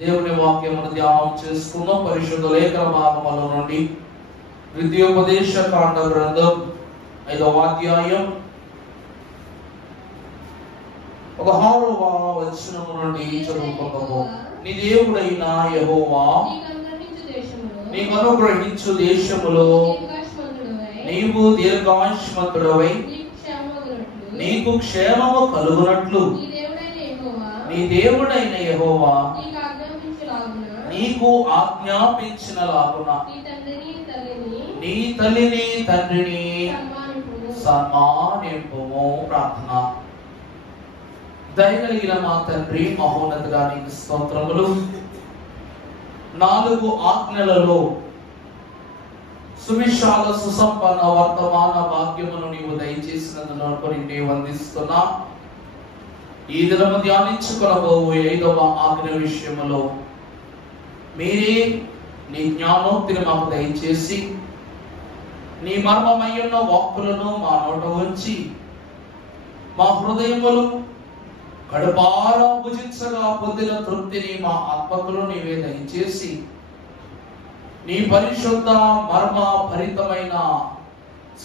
దేవుని వాక్యమును ధ్యానం చేసుకుందాం. పరిశుద్ధ లేఖన భాగముల నుండి ద్వితీయోపదేశ కాండ గ్రంథం 5వ అధ్యాయం 16వ వచనము నుండి చదువుకుందాము. నీ దేవుడైన యెహోవా నీకు అనుగ్రహించు దేశములో నీవు దీర్ఘాయుష్మంతుడవై నీకు క్షేమము కలుగునట్లు నీ దేవుడైన యెహోవా నీకు ఆజ్ఞాపించినలాగున నీ తల్లిని తండ్రిని సన్మానింపుము. ప్రార్థన. దయగలిగిన మా తండ్రి, మహోన్నతుడా నీకు స్తోత్రములు. 4 ఆజ్ఞలలో సువిశాల సుసంపన్న వర్తమాన భాగ్యమును నీవు దయచేసినందుకు నిన్నే వందిస్తున్నా. ఈ దినము ధ్యానించుకొనబోయే 5వ ఆజ్ఞ విషయములో మీరే నీ జ్ఞానోక్తిని మాకు దయచేసి నీ మర్మమయ్యున్న వాక్కులను మా నోట ఉంచి మా హృదయములు కడుపారా భుజించగా పొందిన తృప్తిని మా ఆత్మకులు నీవే దయచేసి నీ పరిశుద్ధ మర్మ భరితమైన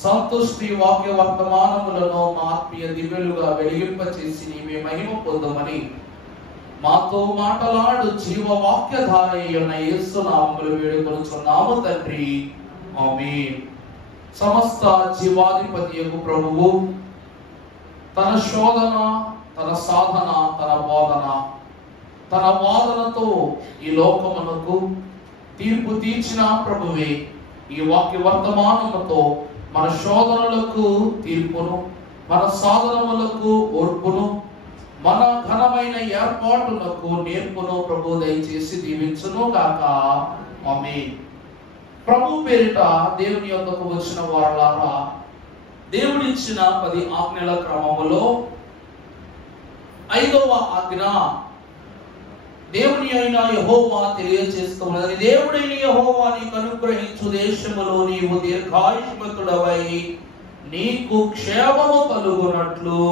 సంతుష్టి వాక్య వర్తమానములను మా ఆత్మీయ దివ్యులుగా వెలిగింపచేసి నీవే మహిమ పొందమని మాతో మాటలాడు జీవవాక్యధార అయిన యేసు నామములో వేడుకొనుచున్నాము తండ్రి. ఆమేన్. సమస్త జీవాధిపతియగు ప్రభువు తన శోధన, తన సాధన, తన బోధన, తన వాదనతో ఈ లోకమునకు తీర్పు తీర్చిన ప్రభువే ఈ వాక్య వర్తమానముతో మన శోధనలకు తీర్పును, మన సాధనములకు ఓర్పును, మన ఘనమైన ఏర్పాటులకు నేర్పును ప్రభు దయచేసి దీవించును గాక. ఆమేన్. ప్రభు పేరిట దేవుని యొద్దకు వచ్చిన వారలారా, దేవుడిచ్చిన 10 ఆజ్ఞల క్రమములో 5వ ఆజ్ఞ దేవుని అయిన యెహోవా తెలియజేస్తున్నది. దేవుడైన యెహోవా నీకు అనుగ్రహించు దేశములో నీవు దీర్ఘాయుష్మంతుడవై నీకు క్షేమము కలుగునట్లు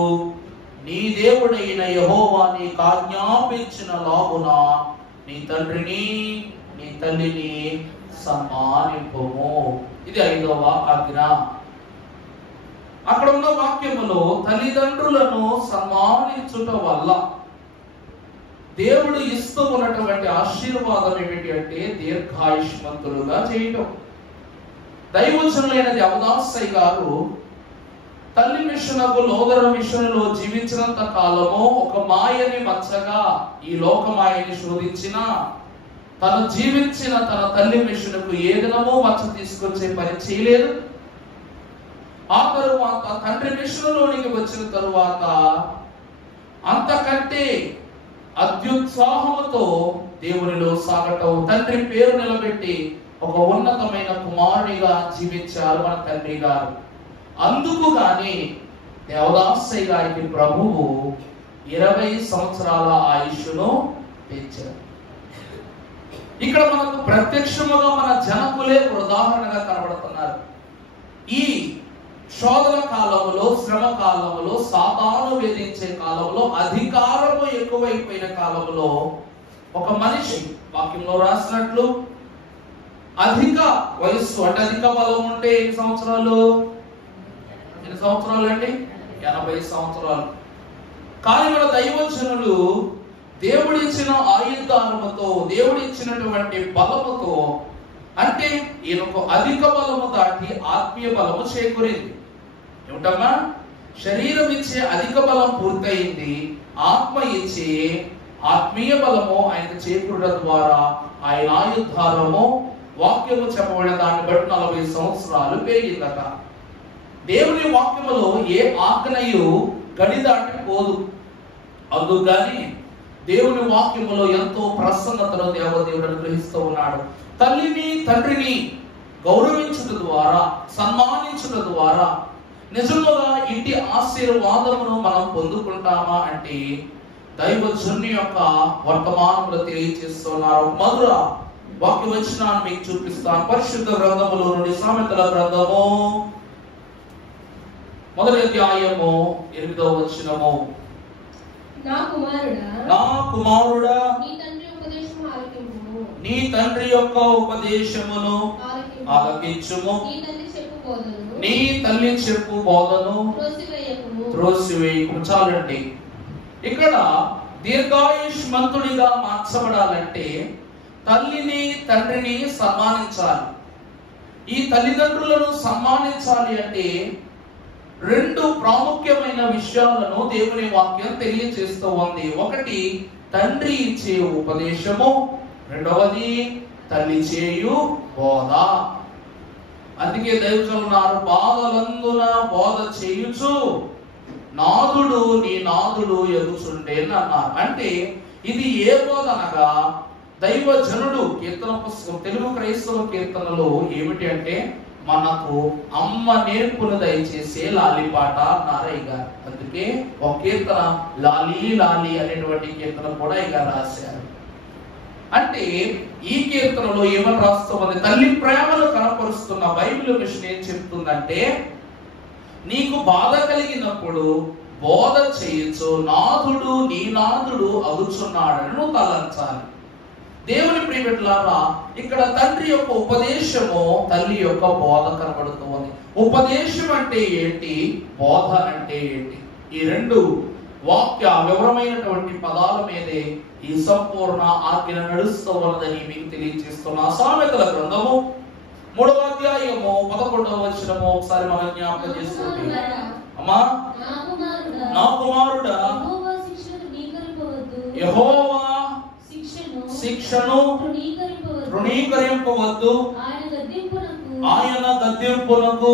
నీ దేవుడైన యెహోవా నీకు ఆజ్ఞాపించిన లాగున నీ తండ్రిని నీ తల్లిని సన్మానింపుము. ఇది 5వ ఆజ్ఞ. అక్కడ ఉన్న వాక్యములో తల్లిదండ్రులను సన్మానించుట వల్ల దేవుడు ఇస్తూ ఉన్నటువంటి ఆశీర్వాదం ఏమిటి అంటే దీర్ఘాయుష్మంతులుగా చేయటం. దైవజనులైన దేవదాసయ్య గారు తల్లి మిషనకు లోదర మిషనులో జీవించినంత కాలము ఒక మాయని మచ్చగా ఈ లోకమాయని శోధించిన తను జీవించిన తన తల్లి మిషనుకు ఏ దినమో మచ్చ తీసుకొచ్చే పని చేయలేదు. ఆ తరువాత తండ్రి మిషనులోనికి వచ్చిన తరువాత అంతకంటే అత్యుత్సాహముతో దేవునిలో సాగటం, తండ్రి పేరు నిలబెట్టి ఒక ఉన్నతమైన కుమారునిగా జీవించారు మన తండ్రి గారు. అందుకు గాని దేవదాసయ్య గారికి ప్రభువు 20 సంవత్సరాల ఆయుష్ను పెంచారు. ఇక్కడ మనకు ప్రత్యక్షముగా మన జనకులే ఉదాహరణగా కనబడుతున్నారు. ఈ శోధన కాలంలో, శ్రమ కాలంలో, సాతాను వేధించే కాలంలో, అధికారము ఎక్కువైపోయిన కాలంలో ఒక మనిషి వాక్యంలో రాసినట్లు అధిక వయస్సు అంటే అధిక బలం ఉంటే ఎన్ని సంవత్సరాలు అండి? 80 సంవత్సరాలు. కానీ మన దైవజనులు దేవుడిచ్చిన ఆయుధాలముతో, దేవుడిచ్చినటువంటి బలముతో, అంటే ఈయనకు అధిక బలము దాటి ఆత్మీయ బలము చేకూరింది. ఏమిటమ్మా? శరీరం ఇచ్చే అధిక బలం పూర్తయింది, ఆత్మ ఇచ్చే ఆత్మీయ బలము ఆయనకు చేకూరడం ద్వారా ఆయన ఆయుధారము వాక్యము చెప్పబడిన దాన్ని బట్టి 40 సంవత్సరాలు పెరిగిందట. దేవుని వాక్యములో ఏ ఆజ్ఞయు గడి దాటిపోదు. అందుకని దేవుని వాక్యములో ఎంతో ప్రసన్నతను దేవదేవుడు అనుగ్రహిస్తూ ఉన్నాడు. తల్లిని తండ్రిని గౌరవించుట ద్వారా, సన్మానించుట ద్వారా నిజముగా ఇంటి ఆశీర్వాదమును మనం పొందుకుంటామా అంటే దైవజనుని యొక్క వర్తమానములు తెలియజేస్తున్నారు. మధుర వాక్య వచనాన్ని మీకు చూపిస్తాను. పరిశుద్ధ గ్రంథములో నుండి సామెతల గ్రంథము 1వ అధ్యాయము 8వ వచనము. నా కుమారుడా నీ తండ్రి ఉపదేశము నీ తండ్రి యొక్క ఉపదేశమును ఆలకించుము. నీ తల్లి చెప్పు బోధను త్రోసివేయకుము. చాలండి. ఇక్కడ దీర్ఘాయుష్మంతుడిగా మార్చబడాలంటే తల్లిని తండ్రిని సన్మానించాలి. ఈ తల్లిదండ్రులను సన్మానించాలి అంటే రెండు ప్రాముఖ్యమైన విషయాలను దేవుని వాక్యం తెలియజేస్తూ ఉంది. ఒకటి తండ్రి ఇచ్చే ఉపదేశము, రెండవది తల్లి చేయు బోధ. అందుకే దైవజనులారు బాధలందున బోధ చేయుచు నాదుడు నీ నాదుడు ఎదుచుండే అన్నారు. అంటే ఇది ఏ బోధ అనగా దైవజనుడు కీర్తన పుస్తకం తెలుగు క్రైస్తవ కీర్తనలు ఏమిటి అంటే మనకు అమ్మ నేర్పును దయచేసే లాలిపాట అన్నారు అయ్యగారు. అందుకే ఒక కీర్తన లాలి లాలి అనేటువంటి కీర్తన కూడా అయ్యగారు రాశారు. అంటే ఈ కీర్తనలో ఏమని రాస్తుంది? తల్లి ప్రేమను కనపరుస్తున్న బైబిల్ మిషన్ ఏం చెప్తుందంటే నీకు బాధ కలిగినప్పుడు బోధ చేయొచ్చు, నాథుడు నీ నాథుడు అగుచున్నాడని నువ్వు తలంచాలి. దేవుని ప్రియబిడ్డలారా, ఇక్కడ తండ్రి యొక్క ఉపదేశము, తల్లి యొక్క బోధ కనబడుతుంది. ఉపదేశం అంటే ఏంటి, బోధ అంటే ఏంటి? ఈ రెండు వాక్య వివరమైనటువంటి పదాల మీదే ఈ సంపూర్ణ ఆజ్ఞ నడుస్తూ ఉన్నదని మీకు తెలియజేస్తున్నా. సామెతల గ్రంథము 3వ అధ్యాయము 11వ వచనము ఒకసారి మనం జ్ఞాపకం చేసుకుంటే, అమ్మా నా కుమారుడా యెహోవా శిక్షను తృణీకరింపవద్దు, ఆయన గద్దింపునకు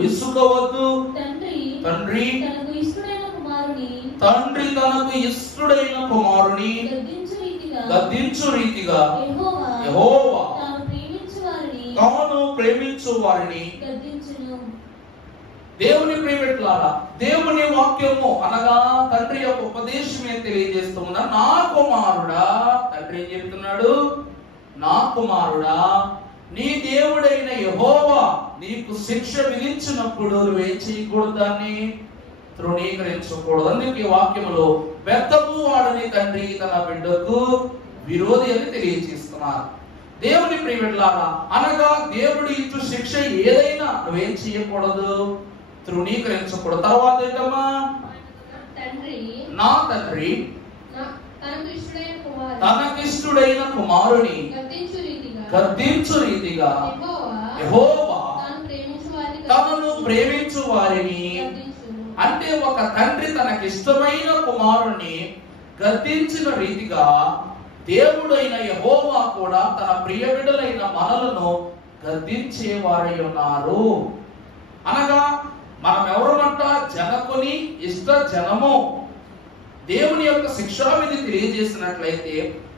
విసుగవద్దు. తండ్రి తనకు ఇష్టడైన కుమారుని గద్దించు రీతిగా యెహోవా తాను ప్రేమించు వారిని. దేవుని ప్రియబిడ్డలారా, దేవుని వాక్యము అనగా తండ్రి యొక్క ఉపదేశమే తెలియజేస్తున్నా. నా కుమారుడా, తండ్రి ఏం చెప్తున్నాడు? నా కుమారుడా, నీ దేవుడైన యెహోవా నీకు శిక్ష విధించినప్పుడు నువ్వేం చేయకూడదు, దాన్ని తృణీకరించకూడదు. అందుకే వాక్యములో వ్యర్థము వాడని తండ్రి తన బిడ్డకు విరోధి అని తెలియజేస్తున్నారు. దేవుని ప్రియబిడ్డలారా, అనగా దేవుడి ఇచ్చు శిక్ష ఏదైనా నువ్వేం చేయకూడదు, తృణీకరించకూడదు. తర్వాత ఏంటమ్మా? నా తండ్రి తనకిష్టుడైన కుమారుని గద్దించు రీతిగా యెహోవా తనను ప్రేమించు వారిని. అంటే ఒక తండ్రి తనకిష్టమైన కుమారుని గద్దించిన రీతిగా దేవుడైన యెహోవా కూడా తన ప్రియ బిడ్డలైన మనలను గద్దించే వారై ఉన్నారు. అనగా మనం ఎవరమంట? జనకుని ఇష్ట జనము. దేవుని యొక్క శిక్షావిధి తెలియజేసినట్లయితే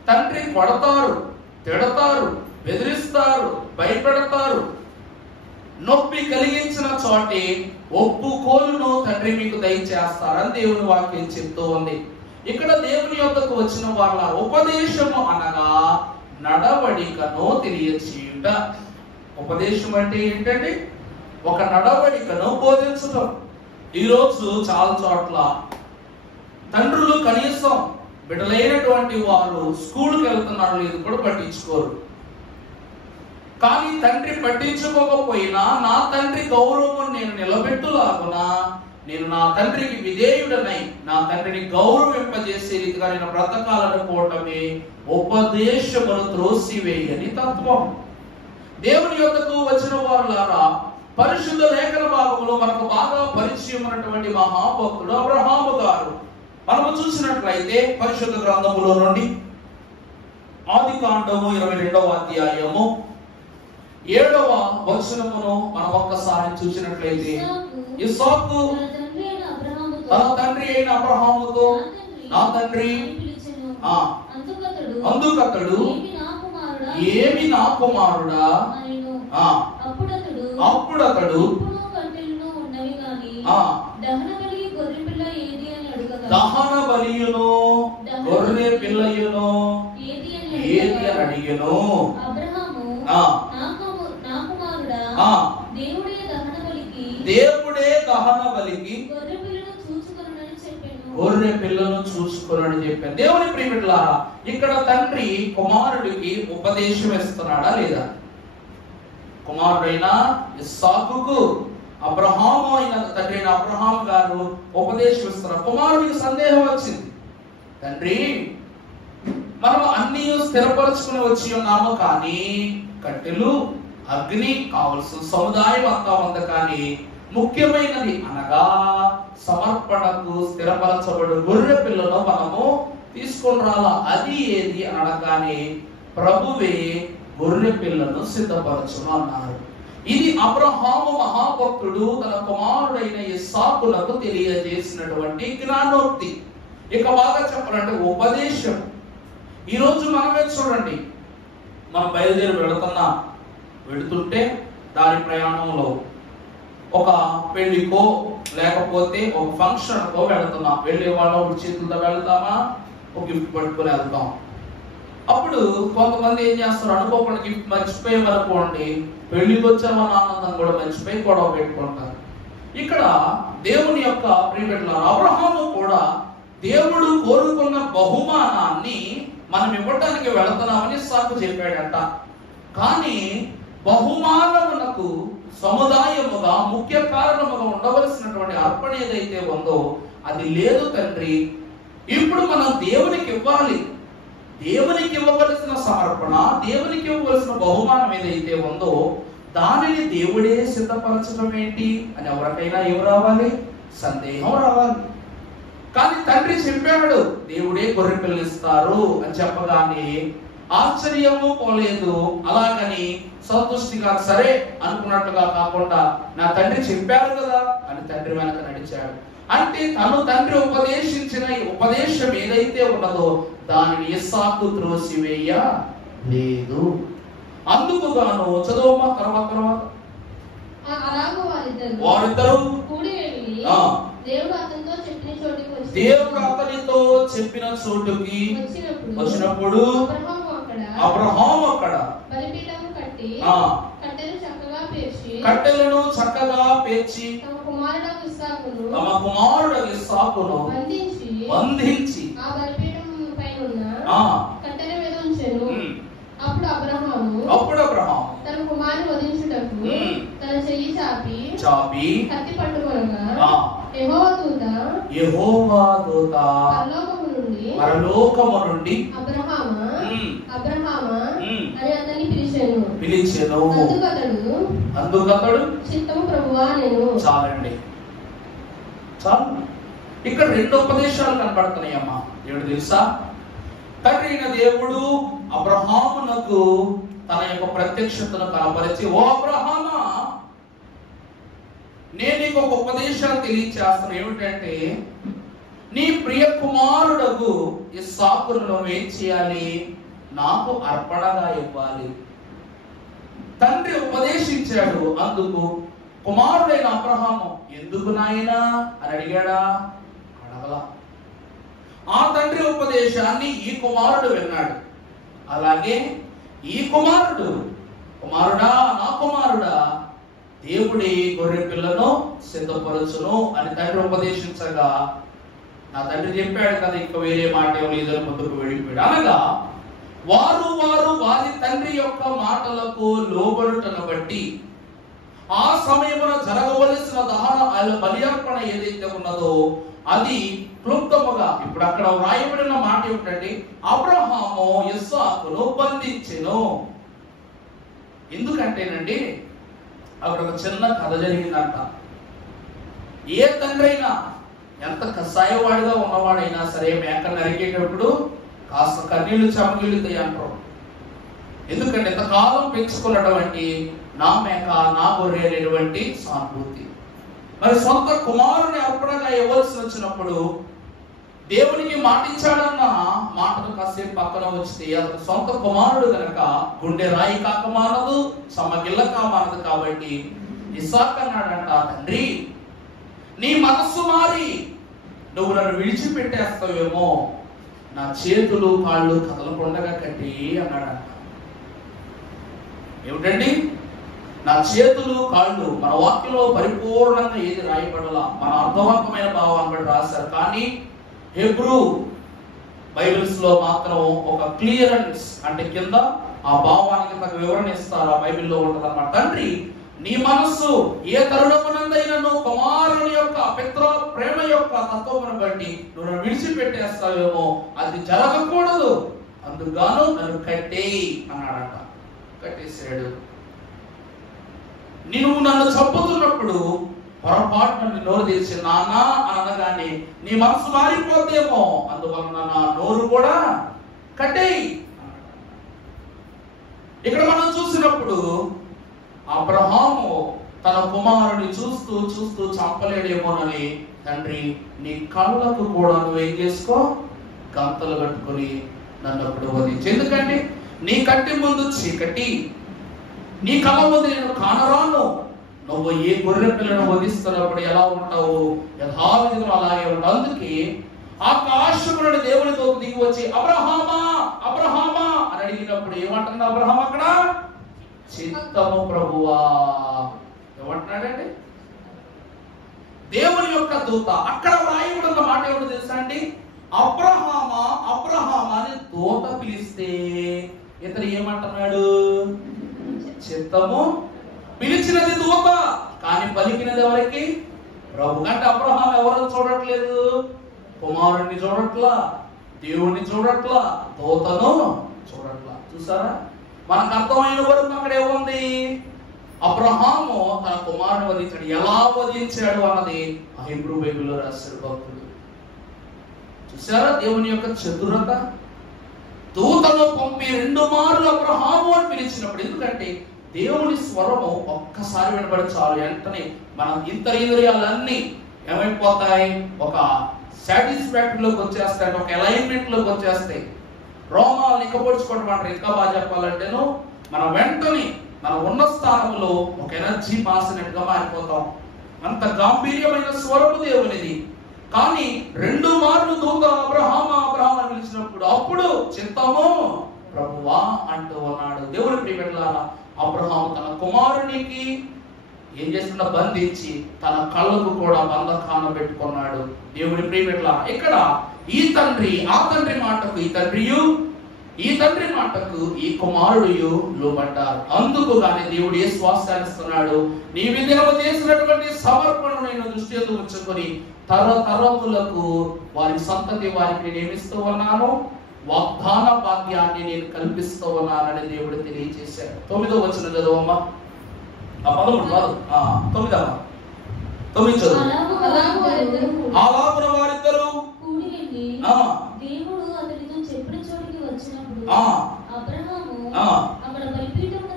తండ్రి కొడతారు, తిడతారు, బెదిరిస్తారు, భయపెడతారు. నొప్పి కలిగించిన చోటే ఒప్పుకోలును తండ్రి మీకు దయచేస్తారని దేవుని వాక్యం చెప్తూ ఉంది. ఇక్కడ దేవుని యొద్దకు వచ్చిన వాళ్ళ ఉపదేశము అనగా నడవడికను తెలియచేయుట. ఉపదేశం అంటే ఏంటండి? ఒక నడవడికను బోధించడం. ఈరోజు చాలా చోట్ల తండ్రులు కనీసం బిడ్డలైనటువంటి వారు స్కూల్కి వెళ్తున్నారు లేదు కూడా పట్టించుకోరు. కానీ తండ్రి పట్టించుకోకపోయినా నా తండ్రి గౌరవం నేను నిలబెట్టులాగునా నేను నా తండ్రికి విధేయుడనై నా తండ్రిని గౌరవింపజేసే రీతిగా నేను బ్రతకాలనుకోవటమే ఉపదేశమును త్రోసివేయని తత్వం. దేవుని యొద్దకు వచ్చిన వారులారా, పరిశుద్ధ లేఖన భాగంలో మనకు బాగా పరిచయం ఉన్నటువంటి మహాభక్తుడు అబ్రహాము గారు మనము చూసినట్లయితే పరిశుద్ధ గ్రంథములో నుండి ఆదికాండము 22వ అధ్యాయము 7వ వచనమును మనం ఒక్కసారి చూసినట్లయితే, ఇస్సాకు తన తండ్రి అయిన అబ్రహాముతో నా తండ్రి అందుకతడు ఏమి నా కుమారుడా, అప్పుడు అతడు దహన బలియును గొర్రె పిల్లయును ఏది అని అడిగెను. దేవుడే దహన బలికి గొర్రె పిల్లను చూసుకొనని చెప్పాను. దేవుని ప్రియబిడ్డలారా, ఇక్కడ తండ్రి కుమారుడికి ఉపదేశం ఇస్తున్నాడా లేదా? కుమారుడైన ఇస్సాకుకు అబ్రహాము అయిన తండ్రి అయిన అబ్రహాం గారు ఉపదేశం ఇస్తున్నారు. కుమారుడికి సందేహం వచ్చింది, తండ్రి మనం అన్ని స్థిరపరచుకుని వచ్చి ఉన్నాము, కానీ కట్టెలు అగ్ని కావలసిన సముదాయం అంతా ఉంది, కానీ ముఖ్యమైనది అనగా సమర్పణకు స్థిరపరచబడు గొర్రె పిల్లను మనము తీసుకొని రాలా, అది ఏది అని అనగానే ప్రభువే గొర్రె పిల్లను సిద్ధపరచును అన్నారు. ఇది అబ్రహాము మహాభక్తుడు తన కుమారుడైన ఇస్సాకులకు తెలియజేసినటువంటి జ్ఞానోక్తి. ఇక బాగా చెప్పాలంటే ఉపదేశం. ఈరోజు మనమే చూడండి, మనం బయలుదేరి వెళుతుంటే దాని ప్రయాణంలో ఒక పెళ్లికో లేకపోతే ఒక ఫంక్షన్కో వెళుతున్నాం. వెళ్ళే వాళ్ళం చేతులతో వెళ్తామా, ఒక గిఫ్ట్ పట్టుకుని వెళ్తాం. అప్పుడు కొంతమంది ఏం చేస్తారు, అనుకోకుండా గిఫ్ట్ మర్చిపోయామనుకోండి, పెళ్లికి వచ్చామన్న ఆనందం కూడా మర్చిపోయి గొడవ పెట్టుకుంటారు. ఇక్కడ దేవుని యొక్క ప్రియబిడ్డలారా, అబ్రహాము కూడా దేవుడు కోరుకున్న బహుమానాన్ని మనం ఇవ్వడానికి వెళుతున్నామని ఇస్సాకు చెప్పాడట. కానీ బహుమానమునకు సముదాయముగా ముఖ్య కారణముగా ఉండవలసినటువంటి అర్పణ ఏదైతే ఉందో అది లేదు తండ్రి. ఇప్పుడు మనం దేవునికి ఇవ్వాలి, దేవునికి ఇవ్వవలసిన సమర్పణ, దేవునికి ఇవ్వవలసిన బహుమానం ఏదైతే ఉందో దానిని దేవుడే సిద్ధపరచడం ఏంటి అని ఎవరికైనా ఏం రావాలి? సందేహం రావాలి. కానీ తండ్రి చెప్పాడు దేవుడే గొర్రె పిల్లలు ఇస్తారు అని చెప్పగానే ఆశ్చర్యము పోలేదు. అలాగని సంతుష్టిగా సరే అనుకున్నట్టుగా కాకుండా నా తండ్రి చెప్పారు కదా అని తండ్రి వెనక నడిచాడు. అంటే తను తండ్రి ఉపదేశించిన ఉపదేశం ఏదైతే ఉన్నదో దానిని ఇస్సాకు త్రోసివేయ లేదు. అందుకు గాను చదువుమా తర్వాత వారిద్దరూ దేవుడు అతనితో చెప్పిన చోటుకి వచ్చినప్పుడు అబ్రహాము అక్కడ కట్టెలను చక్కగా పేర్చి తమ కుమారుడు ఇస్సాకును బంధించి అప్పుడు అబ్రహాము తన కుమారుని వధించుటకు తన చెయ్యి చాపి కత్తి పట్టుకొనగా యెహోవా దూత పరలోకము నుండి అబ్రహామా అని అతన్ని పిలిచెను. అందుకతడు చిత్తము ప్రభువా నేను. చాలండి, చాలు. ఇక్కడ రెండు ఉపదేశాలు కనబడుతున్నాయమ్మా. ఏమిటి తెలుసా? తండ్రి అయిన దేవుడు అబ్రహామునకు తన యొక్క ప్రత్యక్షతను కనపరిచి, ఓ అబ్రహామా, నేను నీకు ఒక ఉపదేశాన్ని తెలియచేస్తాను. ఏమిటంటే నీ ప్రియ కుమారుడగు ఇస్సాకును నువ్వేం చేయాలి? నాకు అర్పణగా ఇవ్వాలి. తండ్రి ఉపదేశించాడు. అందుకు కుమారుడైన అబ్రహాము ఎందుకు నాయనా అని అడిగాడా? అడగలా. ఆ తండ్రి ఉపదేశాన్ని ఈ కుమారుడు విన్నాడు. అలాగే ఈ కుమారుడా నా కుమారుడా, దేవుడి గొర్రె పిల్లను సిద్ధపరచును అని తండ్రి ఉపదేశించగా నా తండ్రి చెప్పాడు కదా, ఇంకా వేరే మాట లేదని ముందుకు వెళ్ళిపోయాడు. అనగా వారు వారి తండ్రి యొక్క మాటలకు లోబడుటను బట్టి ఆ సమయమున జరగవలసిన దహన బలి అర్పణ ఏదైతే ఉన్నదో అది క్లుప్తముగా ఇప్పుడు అక్కడ వ్రాయబడిన మాట ఏమిటంటే అబ్రహాము ఇస్సాకును బంధించెను. ఎందుకంటేనండి అక్కడ ఒక చిన్న కథ జరిగిందంట. ఏ తండ్రి అయినా ఎంత కసాయవాడిగా ఉన్నవాడైనా సరే మేక నరికేటప్పుడు కాస్త కన్నీళ్లు చెమగిలుతాయి అంటారు. ఎందుకంటే ఎంతకాలం పెంచుకున్నటువంటి నా మేక నా గొర్రె అనేటువంటి సానుభూతి. మరి సొంత కుమారుని అర్పణగా ఇవ్వాల్సి వచ్చినప్పుడు దేవునికి మాటించాడన్న మాటను కాసేపు పక్కన వచ్చితే అతను సొంత కుమారుడు గనక గుండె రాయి కాకమానదు, సమ్మగిల్ల కామానదు. కాబట్టి ఇస్సాకు అన్నాడంట, తండ్రి నీ మనస్సు మారి నువ్వు నన్ను విడిచిపెట్టేస్తావేమో, నా చేతులు కాళ్ళు కదలకుండగా కట్టి అన్నాడంట. ఏమిటండి? నా చేతులు కాళ్ళు. మన వాక్యంలో పరిపూర్ణంగా ఏది రాయబడాల, మన అర్థవంతమైన భావాన్ని బట్టి రాశారు. కానీ హెబ్రూ బైబిల్స్ లో మాత్రం ఒక క్లియరెన్స్ అంటే కింద ఆ భావానికి తగ్గ వివరణ ఇస్తారు. ఆ బైబిల్లో ఉంటుంది అన్నమాట. తండ్రి నీ మనస్సు ఏ తరుణమునందైనను కుమారుని యొక్క పితృ ప్రేమ యొక్క తత్వమును బట్టి నువ్వు విడిచిపెట్టేస్తావేమో, అది జరగకూడదు, అందుగాను నన్ను కట్టేయి అన్నాడట. కట్టేశాడు. నువ్వు నన్ను చంపుతున్నప్పుడు పొరపాటు నన్ను నోరు తెరిచి నాన్న అని అనగానే నీ మనసు మారిపోతేమో, అందువలన నా నోరు కూడా కట్టేయి. ఇక్కడ మనం చూసినప్పుడు అబ్రహాము తన కుమారుని చూస్తూ చూస్తూ చంపలేడేమోనని తండ్రి నీ కళ్ళకు కూడా నువ్వేం చేసుకో, గంతలు కట్టుకొని నన్ను అప్పుడు వదిలించు. ఎందుకంటే నీ కంటి ముందు చీకటి, నీ కళ్ళ ముందు నేను కానరాను. నువ్వు ఏ గొర్రె పిల్లను వధిస్తున్నప్పుడు ఎలా ఉంటావు, యథావిధిగా అలాగే ఉంటావు. అందుకే ఆకాశము నుండి దేవునితో దిగి వచ్చి అబ్రహామా అబ్రహామా అని అడిగినప్పుడు ఏమంటుంది అబ్రహాం అక్కడ? చిత్తము ప్రభువా. ఏమంటున్నాడండి? దేవుని యొక్క దూత. అక్కడ వ్రాయబడిన మాట ఏమిటో తెలుసా అండి? అబ్రహామా అబ్రహామా అని దూత పిలిస్తే ఇతను ఏమంటున్నాడు? చిత్తము. పిలిచినది దూత, కానీ పలికినది ఎవరికి? ప్రభు. అంటే అబ్రహాం ఎవరు చూడట్లేదు? కుమారుణ్ణి చూడట్లా, దేవుణ్ణి చూడట్లా, దూతను చూడట్లా. చూసారా? మనకు అర్థమైన వరకు అక్కడ ఏముంది? అబ్రహాము తన కుమారుని వధించాడు. ఎలా వధించాడు అన్నది ఆ హీబ్రూ బైబిల్లో రాశాడు భక్తుడు. చూసారా దేవుని యొక్క చతురత? దూతను పంపి 2 మార్లు అబ్రహాము అని పిలిచినప్పుడు, ఎందుకంటే దేవుని స్వరము ఒక్కసారి వినబడి చాలు, వెంటనే మనం ఇంద్రియాలన్నీ ఏమైపోతాయి? ఒక సాటిస్ఫాక్టరీలోకి వచ్చేస్తాయి, ఒక అలైన్మెంట్ లోకి వచ్చేస్తాయి. రోమాలు నిక్కపొడుచుకోవడం అంటారు. ఇంకా బాగా చెప్పాలంటేను మనం వెంటనే మన ఉన్న స్థానంలో ఒక ఎనర్జీ మాసినట్టుగా మారిపోతాం. అంత గాంభీర్యమైన స్వరము దేవునిది. కానీ 2 మార్లు దూత అబ్రహామా అబ్రహామా పిలిచినప్పుడు అప్పుడు చిత్తము ప్రభువా అంటూ ఉన్నాడు. దేవుని ప్రియమిత్రులారా, అబ్రహాము తన కుమారునికి ఏం చేస్తున్నా బంధించి తన కళ్ళకు కూడా బంధకాన పెట్టుకున్నాడు. దేవుని ప్రియమిత్రులారా, ఇక్కడ ఈ తండ్రి ఆ తండ్రి మాటకు ఈ తండ్రి మాటకు ఈ కుమారుడు లోబడ్డారు. అందుకు గాని దేవుడు ఏ శ్వాసాన్నిస్తున్నాడు? నీ విధినము చేసినటువంటి సమర్పణను నేను దృష్టిలో ఉంచుకొని తరతరములకు వారి సంతతి వారికి నేను ఏమిస్తూ ఉన్నాను, వాగ్దాన భాగ్యాన్ని నేను కల్పిస్తూ ఉన్నానని దేవుడు తెలియజేశాడు. 9వ వచనం చదవమ్మా. 13 కాదు, 9వ 9 చదువు. అలాగున వారిద్దరూ దేవుడు అతనితో చెప్పిన చోటికి వచ్చినప్పుడు అబ్రహాము అక్కడ బలిపీఠమును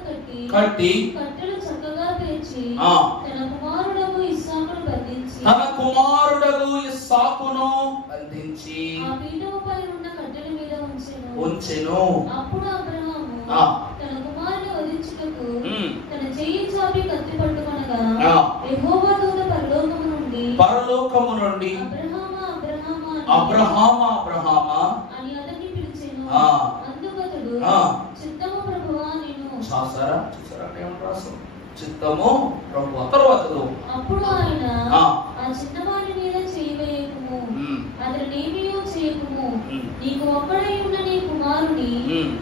కట్టి కట్టెలు చక్కగా పేర్చి తన కుమారుడగు ఇస్సాకును బంధించి ఆ పీఠముపై ఉన్న కట్టెల మీద ఉంచెను. అప్పుడు అబ్రహాము తన కుమారుని వధించుటకు తన చెయ్యి చాపి కత్తి పట్టుకొనగా యెహోవా దూత పరలోకము నుండి అబ్రహామా అబ్రహామా అని అతన్ని పిలిచెను. అందుకతడు చిత్తము ప్రభువా నేను. చూసారా ఏమంటారు? చిత్తము ప్రభువా. తర్వాత అప్పుడు ఆయన ఆ చిన్నవాడి మీద చేయవేయకుము, అతనినేమియో చేయకుము, నీకు ఒక్కడై ఉన్న నీ కుమారుని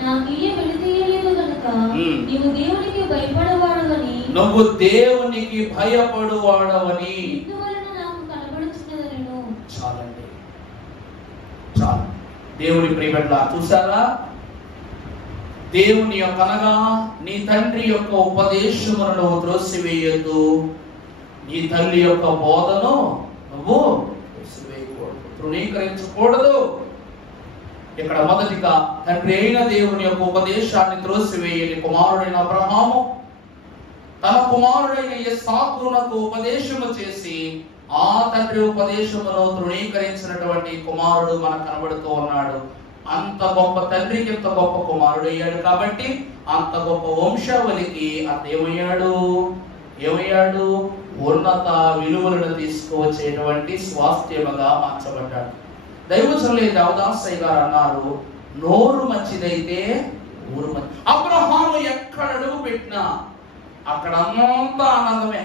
నాకీయ వెలితీయలేదు కనుక నీవు దేవునికి భయపడవాడవని ఇందువలన నాకు కనబడుచున్నదనెను. చాలండి, చాలు. దేవుని ప్రియబిడ్డలారా, చూసారా? దేవుని యొక్క అనగా నీ తండ్రి యొక్క ఉపదేశమును నువ్వు త్రోసివేయద్దు, నీ తల్లి యొక్క బోధను నువ్వు త్రోసివేయకూడదు, తృణీకరించకూడదు. ఇక్కడ మొదటిగా తండ్రి అయిన దేవుని యొక్క ఉపదేశాన్ని త్రోసివేయని కుమారుడైన అబ్రహాము తన కుమారుడైన ఇస్సాకునకు ఉపదేశము చేసి ఆ తండ్రి ఉపదేశమును తృణీకరించినటువంటి కుమారుడు మనకు కనబడుతూ ఉన్నాడు. అంత గొప్ప తండ్రికి ఎంత గొప్ప కుమారుడు అయ్యాడు కాబట్టి అంత గొప్ప వంశావళికి ఏమయ్యాడు? ఉన్నత విలువలను తీసుకువచ్చేటువంటి స్వాస్థ్యముగా మార్చబడ్డాడు. దైవజనులు దేవదాసయ్య గారు అన్నారు, నోరు మంచిదైతే ఊరు మంచి. అబ్రహాము ఎక్కడ అడుగు పెట్టినా అక్కడ అంతా ఆనందమే.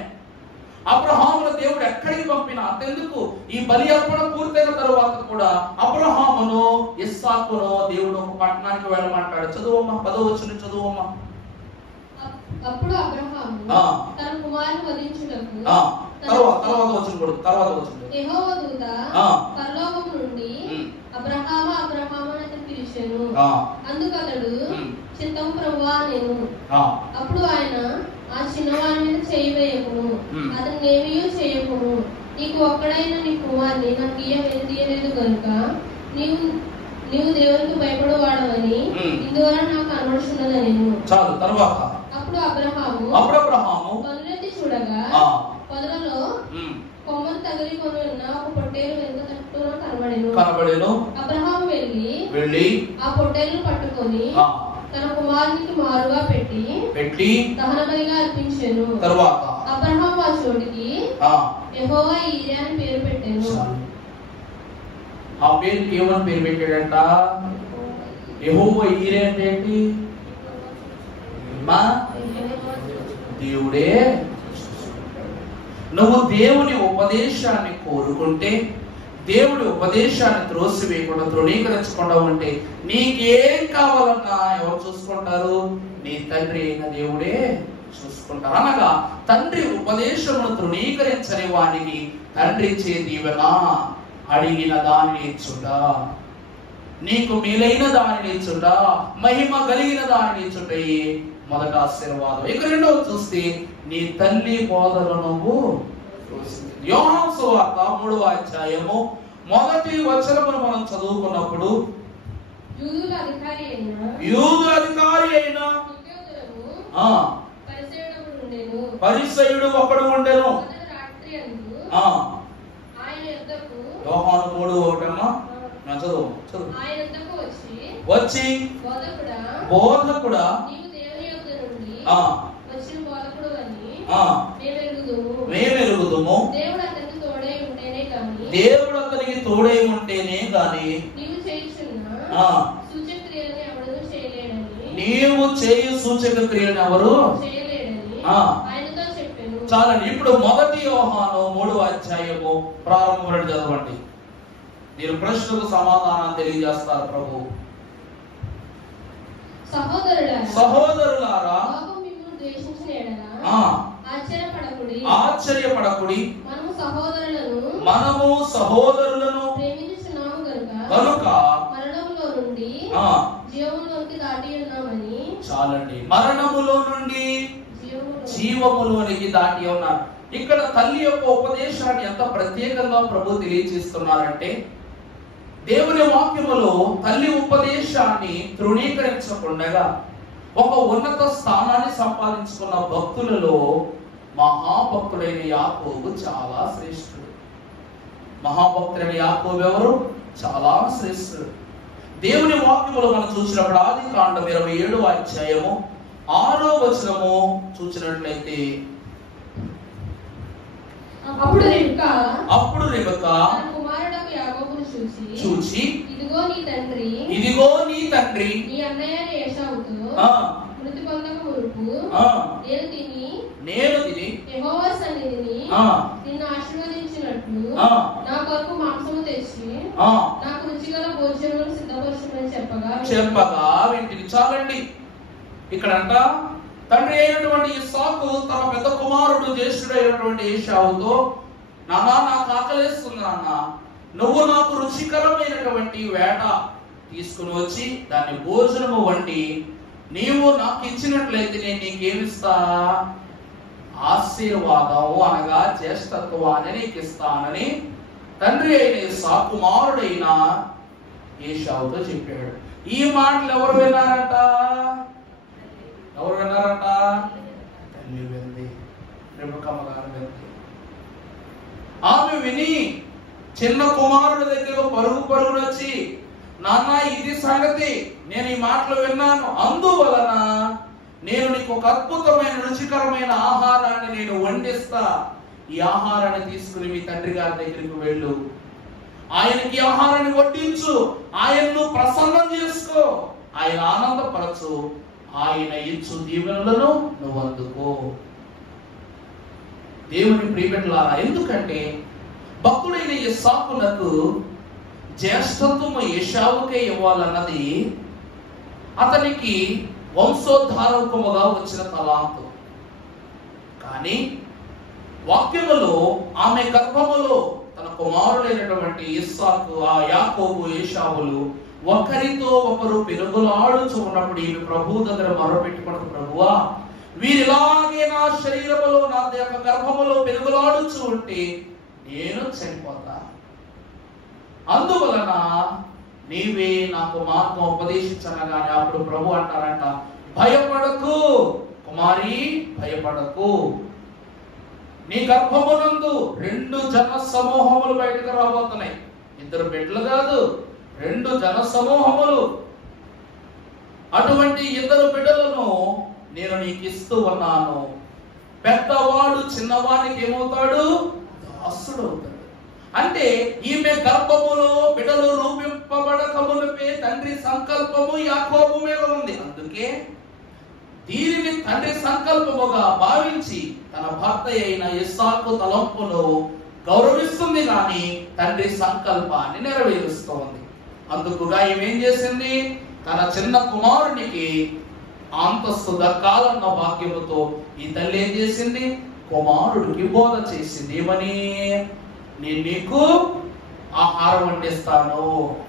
అబ్రహామును దేవుడు ఎక్కడికి పంపినా అంతెందుకు, ఈ బలి అర్పణ పూర్తయిన తరువాత కూడా అబ్రహామును ఇస్సాకును దేవుడు ఒక పట్టణానికి వెళ్ళమంటాడు. చదువమ్మా, 10వ వచనం చదువమ్మా. అప్పుడు అబ్రహాము తన కుమారుని వధించుటకు తర్వాత వచ్చిన యెహోవా దూత పరలోకము నుండి అబ్రహామా అబ్రహామా అని పిలిచెను. అందుకు అతడు చిత్తము ప్రభువా నేను. అప్పుడు ఆయన ఆ చిన్నవాని మీద చేయి వేయకును, అతన్ని ఏమీ చేయకును, నీకు ఒక్కడైన నీ కుమారుని నాకు ఇయ్యలేదు కనుక నీవు దేవునికి భయపడవాడవని ఇందువల్ల నాకు కనబడుచున్నదని. చాలు. తర్వాత అప్పుడు అబ్రహాము కనులెత్తి చూడగా పొదలలో కొమ్మను తగిలి కొని ఉన్న ఒక పొట్టేలు వెనుక తట్టున కనబడెను. అబ్రహాము వెళ్ళి ఆ పొట్టేలును పట్టుకొని తన కుమారునికి మారుగా పెట్టి దహన బలిగా అర్పించెను. తర్వాత అబ్రహాము ఆ చోటికి యెహోవా ఈరే అని పేరు పెట్టెను. ఆ పేరుకి ఏమని పేరు పెట్టాడంట? యెహోవా ఈరే అంటే ఏంటి? దేవుడే. నువ్వు దేవుని ఉపదేశాన్ని కోరుకుంటే, దేవుడి ఉపదేశాన్ని త్రోసివేయకుండా తృణీకరించకుండా ఉంటే నీకేం కావాలన్నా ఎవరు చూసుకుంటారు? నీ తండ్రి అయిన దేవుడే చూసుకుంటారు. అనగా తండ్రి ఉపదేశమును తృణీకరించని వానికి తండ్రి ఇచ్చే దీవెన అడిగిన దానిని ఇచ్చుట, నీకు మేలైన దానిని ఇచ్చుట, మహిమ కలిగిన దానిని ఇచ్చుట మొదట ఆశీర్వాదం. ఇక రెండవ చూస్తే నీ తల్లి బోధను నువ్వు. యోహాను సువార్త 3వ అధ్యాయము 1వ వచనమును మనం చదువుకున్నప్పుడు యూదు అధికారి అయిన పరిసయ్యుడు ఒకడు ఉండెను. యోహాను 3:1 చదువు. వచ్చి బోధకుడా మేమెరుగుదుము, దేవుడు అతనికి తోడై ఉంటేనే గాని నీవు చేయు సూచక క్రియలను ఎవరు చాలండి. ఇప్పుడు 1 యోహాను 3వ అధ్యాయము ప్రారంభం నుండి చదవండి. మీరు ప్రశ్నకు సమాధానం తెలియజేస్తారు ప్రభు. సహోదరులారా ఆశ్చర్యపడకుడి, మనము సహోదరులను కనుక చాలండి, మరణములో నుండి జీవములోనికి దాటి ఉన్నారు. ఇక్కడ తల్లి యొక్క ఉపదేశాన్ని ఎంత ప్రత్యేకంగా ప్రభు తెలియజేస్తున్నారంటే, దేవుని వాక్యములో తల్లి ఉపదేశాన్ని తృణీకరించకుండా ఒక ఉన్నత స్థానాన్ని సంపాదించుకున్న భక్తులలో మహాభక్తుడైన యాకోబు చాలా శ్రేష్ఠుడు. మహాభక్తుడైన యాకోబు ఎవరు? చాలా శ్రేష్ఠుడు. దేవుని వాక్యములో మనం చూసినప్పుడు ఆదికాండం 27వ అధ్యాయము 6వ వచనము చూసినట్లయితే, అప్పుడు రెబెకా చూచి ఇదిగో నీ తండ్రి నీ అన్నయ్య ఏశావుతో మృతి పొందక మునుపు నేను తిని యెహోవా సన్నిధిని నిన్ను ఆశీర్వదించినట్లు నా కొరకు మాంసము తెచ్చి నాకు రుచిగల భోజనమును సిద్ధపరచుమని చెప్పగా వింటిని. చాలండి. ఇక్కడంట తండ్రి అయినటువంటి ఇస్సాకు తన పెద్ద కుమారుడు జ్యేష్ఠుడైనటువంటి ఏశావుతో, నాన్న నాకు ఆకలేస్తుంది నాన్న, నువ్వు నాకు రుచికరమైనటువంటి వేట తీసుకుని వచ్చి దాన్ని భోజనము వండి నీవు నాకు ఇచ్చినట్లయితే నేను నీకేమిస్తా? ఆశీర్వాదము అనగా జ్యేష్ఠత్వాన్ని నీకు ఇస్తానని తండ్రి అయిన ఇస్సాకు కుమారుడైన ఏశావుతో చెప్పాడు. ఈ మాటలు ఎవరు విన్నారంట? తల్లి వింది, రెబెక్కమ్మ గారు వింది. ఆమె విని చిన్న కుమారుడి దగ్గర పరుగున వచ్చి, నాన్న ఇది సంగతి, నేను ఈ మాటలు విన్నాను, అందువలన నేను నీకు ఒక అద్భుతమైన రుచికరమైన ఆహారాన్ని నేను వండిస్తా, ఈ ఆహారాన్ని తీసుకుని మీ తండ్రి గారి దగ్గరికి వెళ్ళు, ఆయనకి ఆహారాన్ని వడ్డించు, ఆయన్ను ప్రసన్నం చేసుకో, ఆయన ఆనందపరచు, ఆయన ఇచ్చు దీవెనలను నువ్వు అందుకో. దేవుని ప్రియబిడ్డలారా, ఎందుకంటే భక్తుడైన ఇస్సాకునకు జ్యేష్ఠత్వము ఏశావుకే ఇవ్వాలన్నది అతనికి వంశోద్ధారకముగా వచ్చిన తలాంతు. కానీ వాక్యములో ఆమె గర్భములో తన కుమారుడైనటువంటి ఇస్సాకు, ఆ యాకోబు, ఏశావులు ఒకరితో ఒకరు పెనుగులాడుచు ఉన్నప్పుడు ఈమె ప్రభు దగ్గర మొరపెట్టుకున్నది, ప్రభువా వీరిలాగే నా శరీరములో, నా యొక్క గర్భములో పెనుగులాడుచు ఉంటే నేను చనిపోతా. అందువలన నీవే నాకు మార్గం ఉపదేశించనగానే అప్పుడు ప్రభు అంటారంట, భయపడకు కుమారి, భయపడకు. నీ గర్భమునందు 2 జన సమూహములు బయటకు రాబోతున్నాయి. 2 బిడ్డలు కాదు, 2 జన సమూహములు. అటువంటి 2 బిడ్డలను నేను నీకు ఇస్తూ ఉన్నాను. పెద్దవాడు చిన్నవాడికి ఏమవుతాడు? దాసుడు అవుతాడు. అంటే ఈమె గర్భములో బిడ్డలు రూపింపబడకమునిపే తండ్రి సంకల్పము యాకోబు మీద ఉంది. అందుకే దీనిని తండ్రి సంకల్పముగా భావించి తన భర్త అయిన ఇస్సాకు తలంపును గౌరవిస్తుంది, కానీ తండ్రి సంకల్పాన్ని నెరవేరుస్తోంది. అందుకుగా ఏమేం చేసింది? తన చిన్న కుమారునికి అంతస్తు దక్కాలన్న భాగ్యముతో ఈ తల్లి ఏం చేసింది? కుమారుడికి బోధ చేసింది. ఏమని? నేను నీకు ఆహారం వండిస్తాను,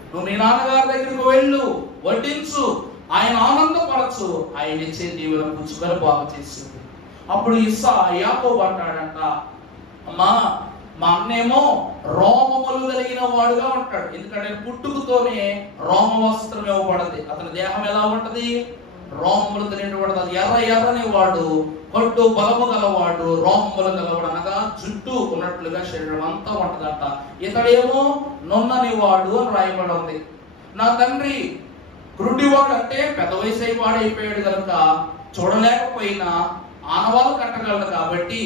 నువ్వు నీ నాన్నగారి దగ్గరికి వెళ్ళు, వడ్డించు, ఆయన ఆనందపరచు, ఆయన ఇచ్చే దీవెన పుచ్చుకొని బాగా చేసింది. అప్పుడు యాకోబు అంటాడంట, అమ్మా మా అన్నేమో రోమములు కలిగిన వాడుగా ఉంటాడు. ఎందుకంటే పుట్టుకతోనే రోమ వస్త్రం ఇవ్వబడది. అతని దేహం ఎలా ఉంటది? రోమములు తినేటవాడు. అది ఎర్రని వాడు, కొట్టు బలము గలవాడు, రోమములు గలవాడు అనగా జుట్టు ఉన్నట్లుగా శరీరం అంతా ఉంటదంట. ఇతడేమో నున్నని వాడు అని రాయబడి ఉంది. నా తండ్రి గురుడివాడు, అంటే పెద్ద వయసు వాడైపోయాడు కనుక చూడలేకపోయినా ఆనవాళ్ళు కట్టగలడు. కాబట్టి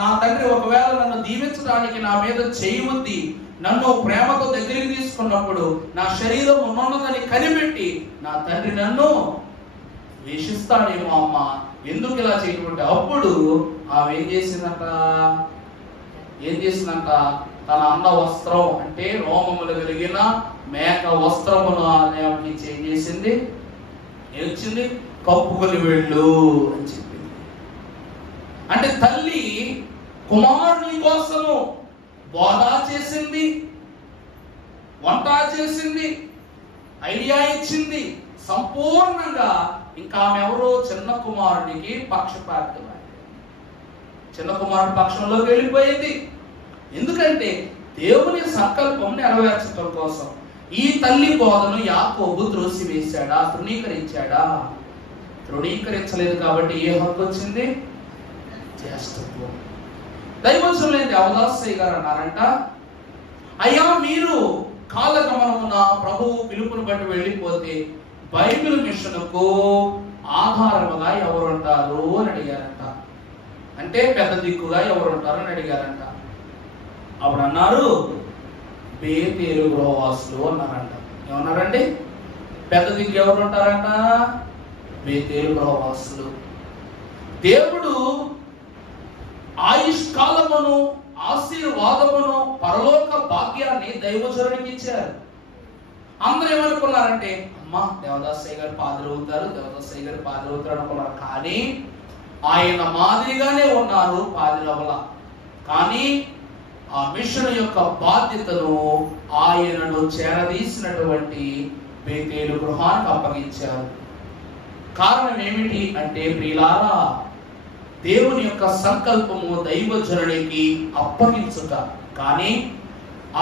నా తండ్రి ఒకవేళ నన్ను దీవించడానికి నా మీద చేయవద్ది, నన్ను ప్రేమతో దగ్గరికి తీసుకున్నప్పుడు నా శరీరం ఉన్నదని కనిపెట్టి నా తండ్రి నన్ను ద్వేషిస్తాడేమో అమ్మ, ఎందుకు ఇలా చేయకుంటే అప్పుడు ఆమె ఏం చేసిందంట? తన అన్న వస్త్రం, అంటే రోమములు కలిగిన మేక వస్త్రమును ఆమెకి ఏం చేసింది? ఏడ్చింది, కప్పుకొని వెళ్ళు అని చెప్పింది. అంటే తల్లి కుమారుని కోసము బోధ చేసింది, వంట చేసింది, ఐడియా ఇచ్చింది సంపూర్ణంగా. ఇంకా ఆమె ఎవరు? చిన్న కుమారుడికి పక్షపాతం. చిన్న కుమారుడి పక్షంలోకి వెళ్ళిపోయింది. ఎందుకంటే దేవుని సంకల్పం నెరవేర్చడం కోసం. ఈ తల్లి బోధను యాకోబు త్రోసివేశాడా? తృణీకరించాడా? తృణీకరించలేదు. కాబట్టి ఏ హక్కు వచ్చింది? జ్యేష్ఠత్వం. దైవజనులైన దేవదాసయ్య గారు అన్నారంట, అయ్యా మీరు కాలగమనమున ప్రభువు పిలుపును బట్టి వెళ్ళిపోతే బైబిల్ మిషన్కు ఆధారముగా ఎవరుంటారు అని అడిగారంట. అంటే పెద్ద దిక్కుగా ఎవరుంటారు అని అడిగారంట. అప్పుడు అన్నారు, బేతేలు గృహవాసులు అన్నారంట. ఏమన్నారండి? పెద్ద దిక్కు ఎవరు ఉంటారంట? బేతేలు గృహవాసులు. దేవుడు ఆయుష్కాలమును, ఆశీర్వాదమును, పరలోక భాగ్యాన్ని దైవజనుడికి ఇచ్చారు. అందరూ ఏమనుకున్నారంటే, అమ్మా దేవదాసయ్య గారు పాదులు అవుతారు అనుకున్నారు. కానీ ఆయన మాదిరిగానే ఉన్నారు, పాదులవల. కానీ ఆ మిషన్ యొక్క బాధ్యతను ఆయనను చేరదీసినటువంటి బేతేలు గృహానికి అప్పగించారు. కారణం ఏమిటి అంటే, ప్రియులారా, దేవుని యొక్క సంకల్పము దైవజనుడికి అప్పగించుట. కానీ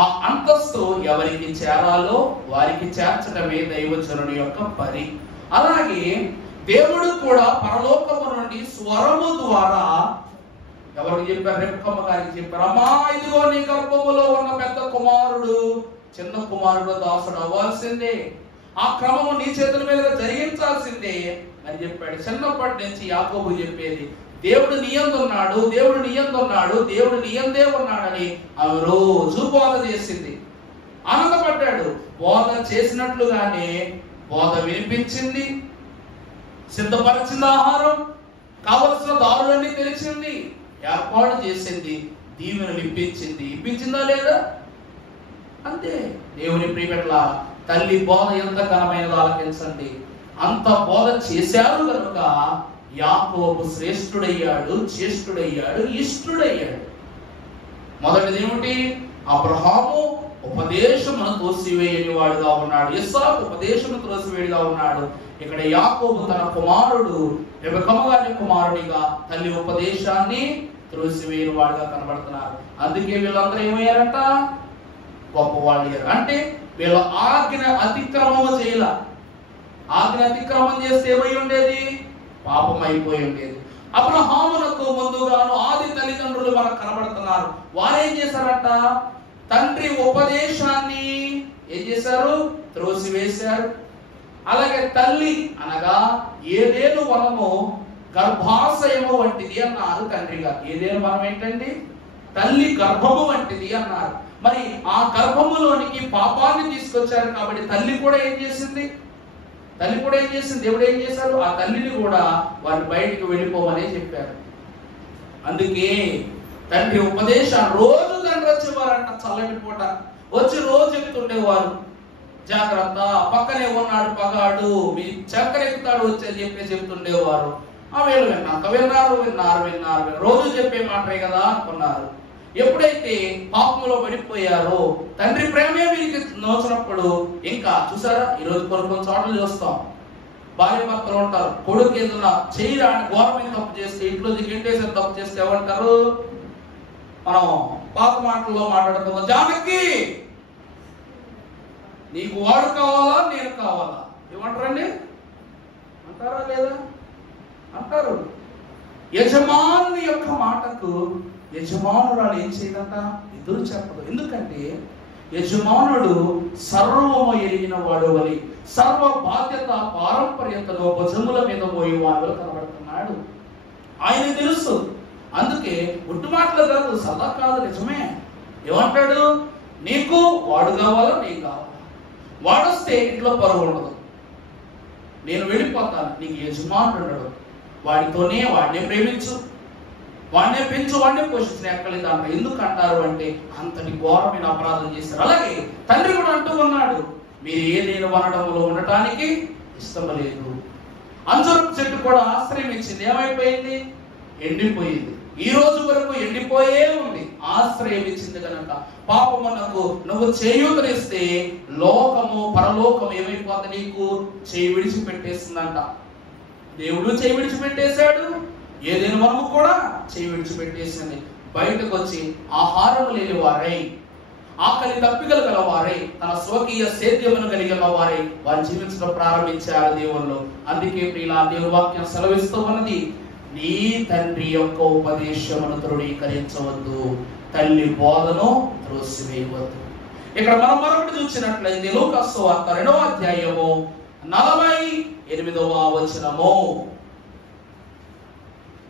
ఆ అంతస్తు ఎవరికి చేరాలో వారికి చేర్చడమే దైవజనుడి యొక్క పని. అలాగే దేవుడు కూడా పరలోకము నుండి స్వరము ద్వారా ఎవరికి చెప్పారు? రెబెక్కమ్మ గారికి చెప్పారు, అమ్మా ఇదిగో నీ గర్భములో ఉన్న పెద్ద కుమారుడు చిన్న కుమారుడు దాసుడు అవ్వాల్సిందే, ఆ క్రమము నీ చేతుల మీద జరిగించాల్సిందే అని చెప్పాడు. చిన్నప్పటి నుంచి యాకోబు చెప్పేది, దేవుడు నీయందున్నాడు, దేవుడు నీయందున్నాడు, దేవుడు నీయందే ఉన్నాడని ఆమె రోజు బోధ చేసింది. ఆనందపడ్డాడు. బోధ చేసినట్లుగానే బోధ వినిపించింది, సిద్ధపరిచింది, ఆహారం కావలసిన దారులన్నీ తెలిసింది. ఏర్పాటు చేసింది, దీవెనలు ఇప్పించింది. ఇప్పించిందా లేదా? అంతే. దేవుని ప్రియబిడ్డల తల్లి బోధ ఎంత ఘనమైనదో ఆలకించండి. అంత బోధ చేశారు కనుక యాకోబు శ్రేష్ఠుడయ్యాడు, జ్యేష్ఠుడయ్యాడు, ఇష్టుడయ్యాడు. మొదటిది ఏమిటి? అబ్రహాము ఉపదేశమును తోసివేయని వాడుగా ఉన్నాడు, ఇస్సాకు ఉపదేశమును త్రోసివేడిగా ఉన్నాడు. ఇక్కడ యాకోబు తన కుమారుడు రెబెక్కమ్మ గారి కుమారుడిగా తల్లి ఉపదేశాన్ని త్రోసివేయని వాడుగా కనబడుతున్నారు. అందుకే వీళ్ళందరూ ఏమయ్యారంట? గొప్పవాళ్ళు. అంటే వీళ్ళు ఆజ్ఞ అతిక్రమం చేయాల. ఆజ్ఞ అతిక్రమం చేస్తే ఏమై ఉండేది? పాపం అయిపోయి ఉండేది. అబ్రహామునకు ముందుగాను ఆది తల్లిదండ్రులు మనకు కనబడుతున్నారు. వారేం చేశారట? తండ్రి ఉపదేశాన్ని ఏం చేశారు? త్రోసివేశారు. అలాగే తల్లి అనగా ఏదేను వనము గర్భాశయము వంటిది అన్నారు తండ్రి గారు. ఏదేను వనం ఏంటండి? తల్లి గర్భము వంటిది అన్నారు. మరి ఆ గర్భములోనికి పాపాన్ని తీసుకొచ్చారు కాబట్టి తల్లి కూడా ఏం చేసింది? దేవుడు ఏం చేశారు? ఆ తల్లిని కూడా వారిని బయటికి వెళ్ళిపోమని చెప్పారు. అందుకే తండ్రి ఉపదేశాన్ని రోజు తండ్రి వచ్చేవారంట. చల్లటి పూట వచ్చి రోజు చెప్తుండేవారు, జాగ్రత్త, పక్కనే ఉన్నాడు పగాడు, మీ చక్కరెక్కుతాడు వచ్చి అని చెప్తుండేవారు. ఆ వీళ్ళు విన్నారు. రోజు చెప్పే మాటలే కదా అనుకున్నారు. ఎప్పుడైతే పాపంలో పడిపోయారో తండ్రి ప్రేమే వీరికి నోచినప్పుడు ఇంకా చూసారా, ఈరోజు కొన్ని చోట్ల చూస్తాం, భార్య భర్తలు ఉంటారు. కొడుకు ఏదైనా చేయరాని ఘోరమైన తప్పు చేస్తే, ఇంట్లో గింటేసిన తప్పు చేస్తే ఏమంటారు? మనం పాత మాటల్లో మాట్లాడుతున్నాం, జానకి నీకు వాడు కావాలా నేను కావాలా? ఏమంటారండి? అంటారా లేదా? అంటారు. యజమానుని యొక్క మాటకు యజమానురాలు ఏం చేయదంట? ఎదురు చెప్పదు. ఎందుకంటే యజమానుడు సర్వము ఎరిగిన వాడు అని, సర్వ బాధ్యత పారంపర్యతలో భుజముల మీద పోయి వాడు కనబడుతున్నాడు. ఆయన తెలుసు. అందుకే ఒట్టు మాటలు కాదు, సదా కాదు, నిజమే. ఏమంటాడు? నీకు వాడు కావాలా నీకు కావాలా? వాడొస్తే ఇంట్లో పరువు ఉండదు, నేను వెళ్ళిపోతాను. నీకు యజమానుడు ఉండడు. వాడినే ప్రేమించు, వాడినే పెంచు, వాడినే పోషించిన ఎక్కలేదు అంట. ఎందుకు అంటారు అంటే అంతటి ఘోరమైన అపరాధం చేశారు. అలాగే తండ్రి కూడా అంటూ ఉన్నాడు, మీరు ఏదైనా వనడంలో ఉండటానికి ఇష్టం లేదు. అంజూరపు చెట్టు కూడా ఆశ్రయం ఇచ్చింది, ఏమైపోయింది? ఎండిపోయింది. ఈ రోజు వరకు ఎండిపోయే ఉంది. ఆశ్రయం ఇచ్చింది కనుక పాపమునకు నువ్వు చేయూతనిస్తే లోకము పరలోకము ఏమైపోతుంది? నీకు చేయి విడిచిపెట్టేస్తుందంట. దేవుడు చేయి విడిచిపెట్టేశాడు, ఏదైనా మనము కూడా చేయి విడిచిపెట్టేసింది. బయటకు వచ్చి ఆహారం లేని వారై, ఆకలి తప్పికలు గల వారై, తన స్వకీయ సేద్యమును కలిగిన వారై వారు జీవించడం ప్రారంభించారు దేవుళ్ళు. అందుకే ప్రియుల దేవుని వాక్యం సెలవిస్తూ ఉన్నది, నీ తండ్రి యొక్క ఉపదేశమును తృణీకరించవద్దు, తల్లి బోధను త్రోసివేయవద్దు. ఇక్కడ మనం మరొకటి చూసినట్లయితే లూకా సువార్త 2వ అధ్యాయము 48వ వచనము.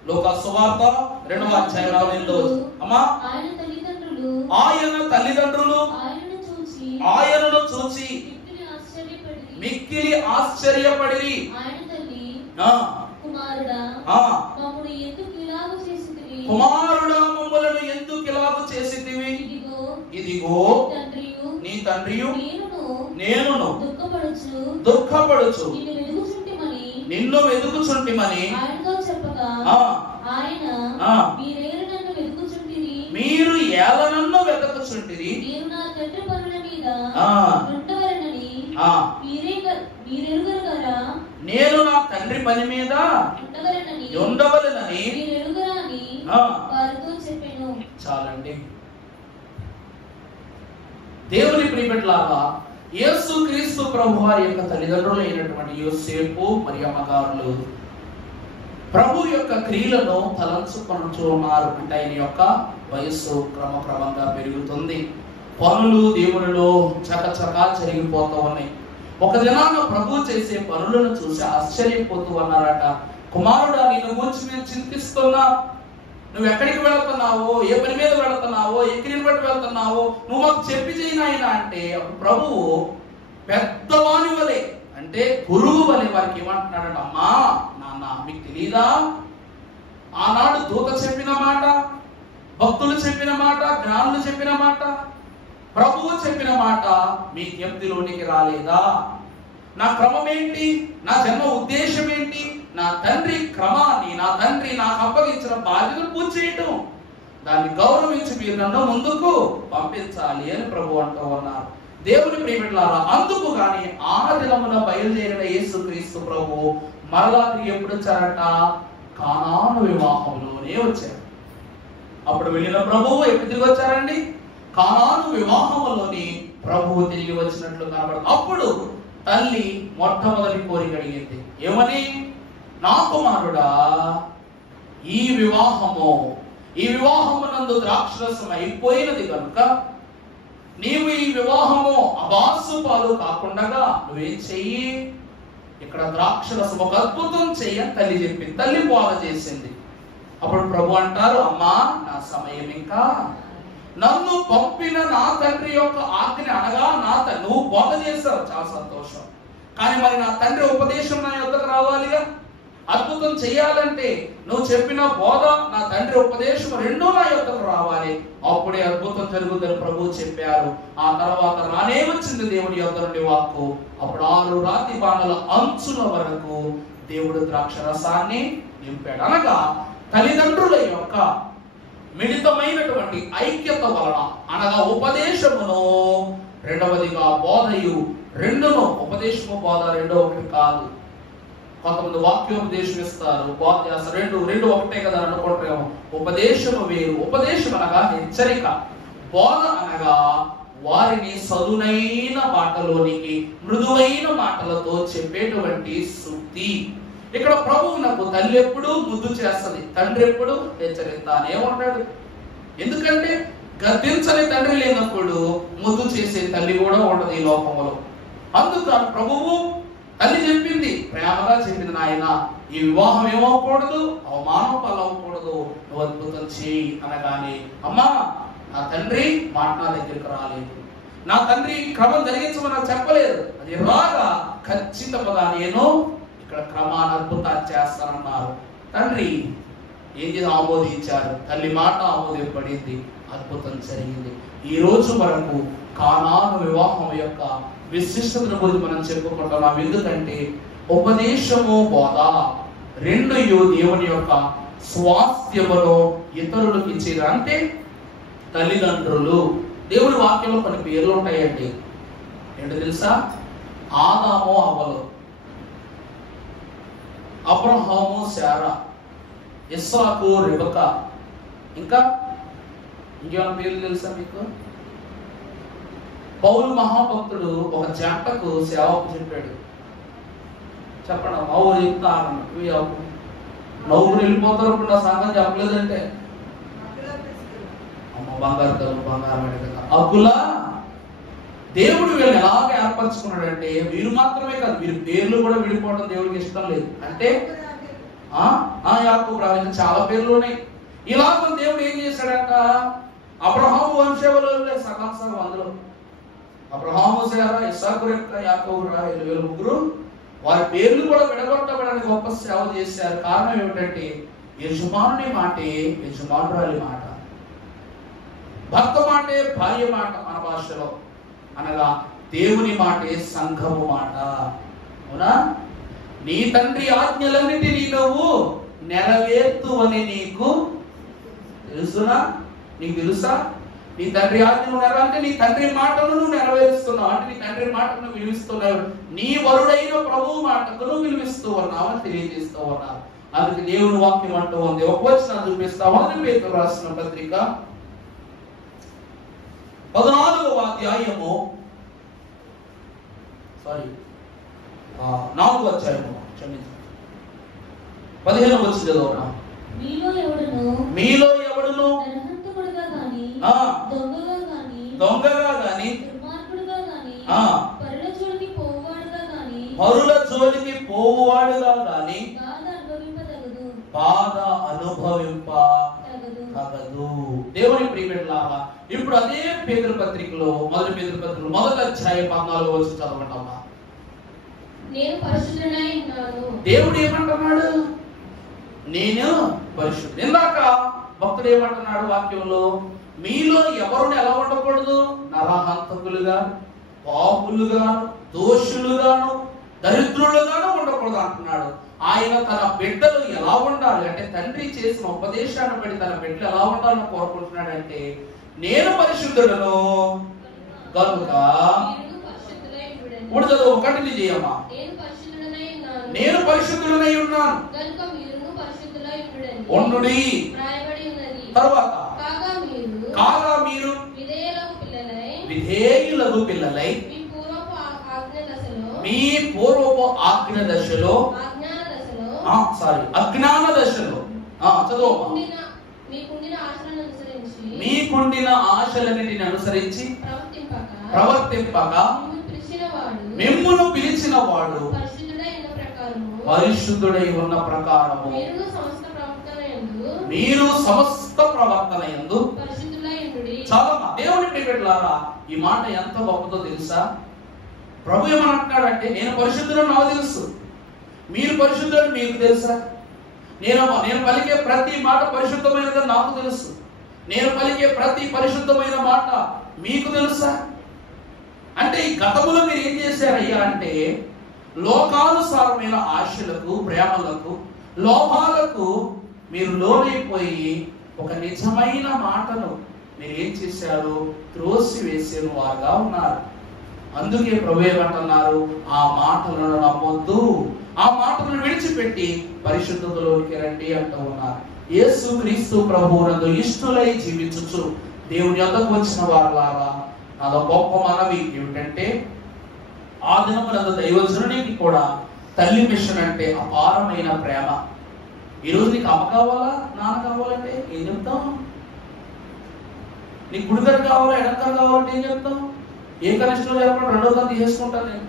లూకా సువార్త 2వ అధ్యాయం 48వ వచనం. అమ్మా, ఆయన తల్లిదండ్రులు ఆయనను చూచి మిక్కిలి ఆశ్చర్యపడిరి. కుమారుడా మమ్ములను ఎందుకు ఇలాగు చేసితివి? ఇదిగో నీ తండ్రియు నేనును దుఃఖపడుచు నిన్ను వెదుకుచుంటిమని మీరు ఎలా నన్ను వెతుకుచుంటిరి? నేను నా తండ్రి పని మీద ఉండవలెనని. చాలండి. దేవుని ప్రియబిడ్డలారా, యేసు క్రీస్తు ప్రభువారి యొక్క తల్లిదండ్రులు అయినటువంటి యోసేపు మరియమ్మ గారు ప్రభు యొక్క క్రియలను తలంచుకొనుచూ ఉన్నారు. అంటే ఆయన యొక్క వయస్సు క్రమక్రమంగా పెరుగుతుంది. పనులు దేవునిలో చకచకా జరిగిపోతూ ఉన్నాయి. ఒక దినాన ప్రభు చేసే పనులను చూసి ఆశ్చర్యపోతూ ఉన్నారట. కుమారుడా, నిన్ను గురించి మేము చింతిస్తున్నా. నువ్వు ఎక్కడికి వెళుతున్నావో, ఏ పని మీద వెళుతున్నావో, ఎక్కడిని బట్టి వెళ్తున్నావో నువ్వు మాకు చెప్పి చేయనాయన అంటే, అప్పుడు ప్రభువు పెద్దవాని వలె, అంటే గురువు వలె వారికి ఏమంటున్నాడట, అమ్మా నాన్న మీకు తెలీదా? ఆనాడు దూత చెప్పిన మాట, భక్తులు చెప్పిన మాట, జ్ఞానులు చెప్పిన మాట, ప్రభువు చెప్పిన మాట మీ జ్ఞప్తిలోనికి రాలేదా? నా క్రమం ఏంటి? నా జన్మ ఉద్దేశం ఏంటి? నా తండ్రి క్రమాన్ని, నా తండ్రి నాకు అప్పగించిన బాధ్యతను పూర్తి చేయటం, దాన్ని గౌరవించి మీరు నన్ను ముందుకు పంపించాలి అని ప్రభు అంటూ ఉన్నారు. దేవుని ప్రియమిట్లారా, అందుకు గాని ఆ దినమున బయలుదేరిన యేసుక్రీస్తు ప్రభు మరలా ఎప్పుడు వచ్చారట? కానాను వివాహంలోనే వచ్చారు. అప్పుడు వెళ్ళిన ప్రభువు ఎప్పుడు తిరిగి వచ్చారండి? కానాను వివాహంలోని ప్రభువు తిరిగి వచ్చినట్లు కనబడదు. అప్పుడు తల్లి మొట్టమొదటి కోరిక అడిగింది, ఏమని? నా కుమారుడా, ఈ వివాహము నందు ద్రాక్షరసం అయిపోయినది కనుక నీవు ఈ వివాహము అబాసు పాలు కాకుండా నువ్వేం చెయ్యి? ఇక్కడ ద్రాక్షరసం ఒక అద్భుతం చెయ్యని తల్లి చెప్పింది. తల్లి బోధ చేసింది. అప్పుడు ప్రభు అంటారు, అమ్మా నా సమయం ఇంకా, నన్ను పంపిన నా తండ్రి యొక్క ఆజ్ఞ అనగా నువ్వు బోధ చేశావు, చాలా సంతోషం. కానీ మరి నా తండ్రి ఉపదేశం నా యొద్దకు రావాలిగా. అద్భుతం చెయ్యాలంటే నువ్వు చెప్పిన బోధ, నా తండ్రి ఉపదేశం రెండూ నా యొద్దకు రావాలి. అప్పుడే అద్భుతం జరుగుతుందని ప్రభువు చెప్పారు. ఆ తర్వాత రానే వచ్చింది దేవుడి యొద్ద నుండి వాక్కు. అప్పుడు 6 రాతి బాణల అంచుల వరకు దేవుడు ద్రాక్షరసాన్ని నింపాడు. అనగా తల్లిదండ్రుల యొక్క మిళితమైనటువంటి ఐక్యత వలన, అనగా ఉపదేశమును, రెండవదిగా బోధయు, రెండును, ఉపదేశము బోధ రెండో ఒకటి కాదు. కొంతమంది వాక్యోపదేశం ఇస్తారు, బోధ చేస్తారు, రెండు ఒకటే కదా అనుకుంటారేమో. ఉపదేశము వేరు. ఉపదేశం అనగా హెచ్చరిక, బోధ అనగా వారిని సదునైన మాటలోనికి మృదువైన మాటలతో చెప్పేటువంటి శుద్ధి. ఇక్కడ ప్రభువునకు తల్లి ఎప్పుడు ముద్దు చేస్తుంది, తండ్రి ఎప్పుడు హెచ్చరిస్తానే ఉంటాడు. ఎందుకంటే గద్దించని తండ్రి లేనప్పుడు ముద్దు చేసే తల్లి కూడా ఉండదు ఈ లోకంలో. అందుకని ప్రభువు తల్లి చెప్పింది, ప్రేమగా చెప్పింది, నాయన ఈ వివాహం ఏమవకూడదు, అవమానం పాలవకూడదు, నువ్వు అద్భుతం చేయి అనగానే, అమ్మా నా తండ్రి మాట నా దగ్గరికి రాలేదు, నా తండ్రి క్రమం జరిగించమని నాకు చెప్పలేదు, అది రాగా ఖచ్చితంగా నేను ఇక్కడ క్రమాన్ని అద్భుతాన్ని చేస్తానన్నారు. తండ్రి ఏది ఆమోదించారు, తల్లి మాట ఆమోదింపడింది, అద్భుతం జరిగింది. ఈ రోజు వరకు కానాను వివాహం యొక్క విశిష్టతను గురించి మనం చెప్పుకుంటున్నాం. ఎందుకంటే ఉపదేశము బోధ రెండు దేవుని యొక్క స్వాస్థ్యమును ఇతరులకు ఇచ్చేది. అంటే తల్లిదండ్రులు, దేవుని వాక్యంలో కొన్ని పేర్లు ఉంటాయండి. ఏంటో తెలుసా? ఆదాము హవ్వలు, అబ్రహాము శారా, ఇస్సాకు రెబెకా, ఇంకా ఇంకేమైనా పేర్లు తెలుసా మీకు? పౌలు మహాభక్తుడు ఒక జంటకు సేవకు చెప్పాడు. చెప్పండి, మా ఊరు చెప్తాను, నవ్వురు వెళ్ళిపోతారు. నా సంగతి చెప్పలేదంటే అమ్మ బంగారు తల్లు బంగారం అడిగా అబ్బులా దేవుడు వీళ్ళు ఎలాగ ఏర్పరచుకున్నాడంటే, వీరు మాత్రమే కాదు, వీరి పేర్లు కూడా విడిపోవడం దేవుడికి ఇష్టం లేదు. అంటే యాకోబు రాజు చాలా పేర్లు ఉన్నాయి. ఇలాగ దేవుడు ఏం చేశాడంట, అబ్రహాము వంశంలో సగం అందులో అబ్రహాము శారా, ఇస్సాకు రెబెకా, యాకోబు వీళ్ళు ముగ్గురు వారి పేర్లు కూడా విడగొట్టబడడానికి గొప్ప సేవ చేశారు. కారణం ఏమిటంటే యజమానుని మాటే యజమానురాలి మాట, భర్త మాటే భార్య మాట మన భాషలో, అనగా దేవుని మాటే సంఘము మాట. అవునా? నీ తండ్రి ఆజ్ఞలన్నిటినీ నువ్వు నెరవేర్తు అని నీకు తెలుసునా? నీకు తెలుసా? నీ తండ్రి ఆజ్ఞలు అంటే నీ తండ్రి మాటను నువ్వు నెరవేరుస్తున్నావు, అంటే నీ తండ్రి మాటను విలువిస్తున్నావు, నీ వరుడైన ప్రభువు మాటకు నువ్వు విలువిస్తూ ఉన్నావు అని తెలియజేస్తూ ఉన్నావు. అందుకే దేవుని వాక్యం అంటూ ఉంది. ఒక వచనం చూపిస్తా. 1 పేతురు రాసిన పత్రిక 14వ అధ్యాయము 4వ అధ్యాయము క్షమించండి 15వ వచనం చదవరా. మీలో ఎవడును దొంగగా గాని పరుల జోలికి పోవువాడుగా గాని బాధ అనుభవింప తగదు. దేవుని ప్రియబిడ్డలారా, ఇప్పుడు అదే పేతురు పత్రికలో, మొదటి పేతురు పత్రికలో 1వ అధ్యాయం 14వ వచనం చదవండి. నేను పరిశుద్ధుడనై ఉన్నాను. దేవుడు ఏమంటున్నాడు? నేను పరిశుద్ధుడు. ఇందాక భక్తుడు ఏమంటున్నాడు వాక్యంలో, మీలో ఎవరిని ఎలా ఉండకూడదు? నరహంతకులుగా, పాపులుగాను, దోషులుగాను, దరిద్రులుగాను ఉండకూడదు అంటున్నాడు. ఆయన తన బిడ్డలు ఎలా ఉండాలి అంటే, తండ్రి చేసిన ఉపదేశాన్ని బట్టి తన బిడ్డలు ఎలా ఉండాలని కోరుకుంటున్నాడంటే, నేను పరిశుద్ధుడను కనుక ఇప్పుడు చదువు ఒకటిని చేయమ్మా, నేను పరిశుద్ధుడనై ఉన్నాను ఉండుడి. తర్వాత కాగా మీరు విధేయులకు పిల్లలై మీ పూర్వపు ఆజ్ఞ దశలో అజ్ఞాన దశలో చదువు, మీకుండిన ఆశలన్నిటిని అనుసరించి ప్రవర్తింపక మిమ్మును పిలిచిన వాడు పరిశుద్ధుడై ఉన్న ప్రకారము మీరు సమస్త ప్రవర్తన యందు చాలా దేవుని బిడ్డలారా, ఈ మాట ఎంత గొప్పదో తెలుసా? ప్రభు ఏమంటున్నాడంటే, నేను పరిశుద్ధుడు నాకు తెలుసు, మీరు పరిశుద్ధుడు మీకు తెలుసా? నేను పలికే ప్రతి మాట పరిశుద్ధమైనదని నాకు తెలుసు, నేను పలికే ప్రతి పరిశుద్ధమైన మాట మీకు తెలుసా? అంటే ఈ గతములో మీరు ఏం చేశారయ్యా అంటే, లోకానుసారమైన ఆశలకు, ప్రేమలకు, లోభాలకు మీరు లోనైపోయి ఒక నిజమైన మాటను మీరు ఏం చేశారు? త్రోసి వేసిన వారుగా ఉన్నారు. అందుకే ప్రభు ఏమంటున్నారు, ఆ మాటలను నమ్మొద్దు, ఆ మాటలను విడిచిపెట్టి పరిశుద్ధతలోకి రండి అంటూ ఉన్నారు. యేసు క్రీస్తు ప్రభువునందు ఇష్టులై జీవించుచు దేవుని యొద్దకు వచ్చిన వారులారా, నాలో గొప్ప మనవి ఏమిటంటే, ఆ దినమునందు దైవజనునికి కూడా తల్లి మిషన్ అంటే అపారమైన ప్రేమ. ఈరోజు నీకు అమ్మ కావాలా, నాన్న కావాలంటే ఏం చెప్తాం? నీకు గుడిగడ కావాలా, ఎడంకర కావాలంటే ఏం చెప్తాం? ఏ కనిష్టం చెప్పడం రెండో కన్ను చేసుకుంటాను నేను.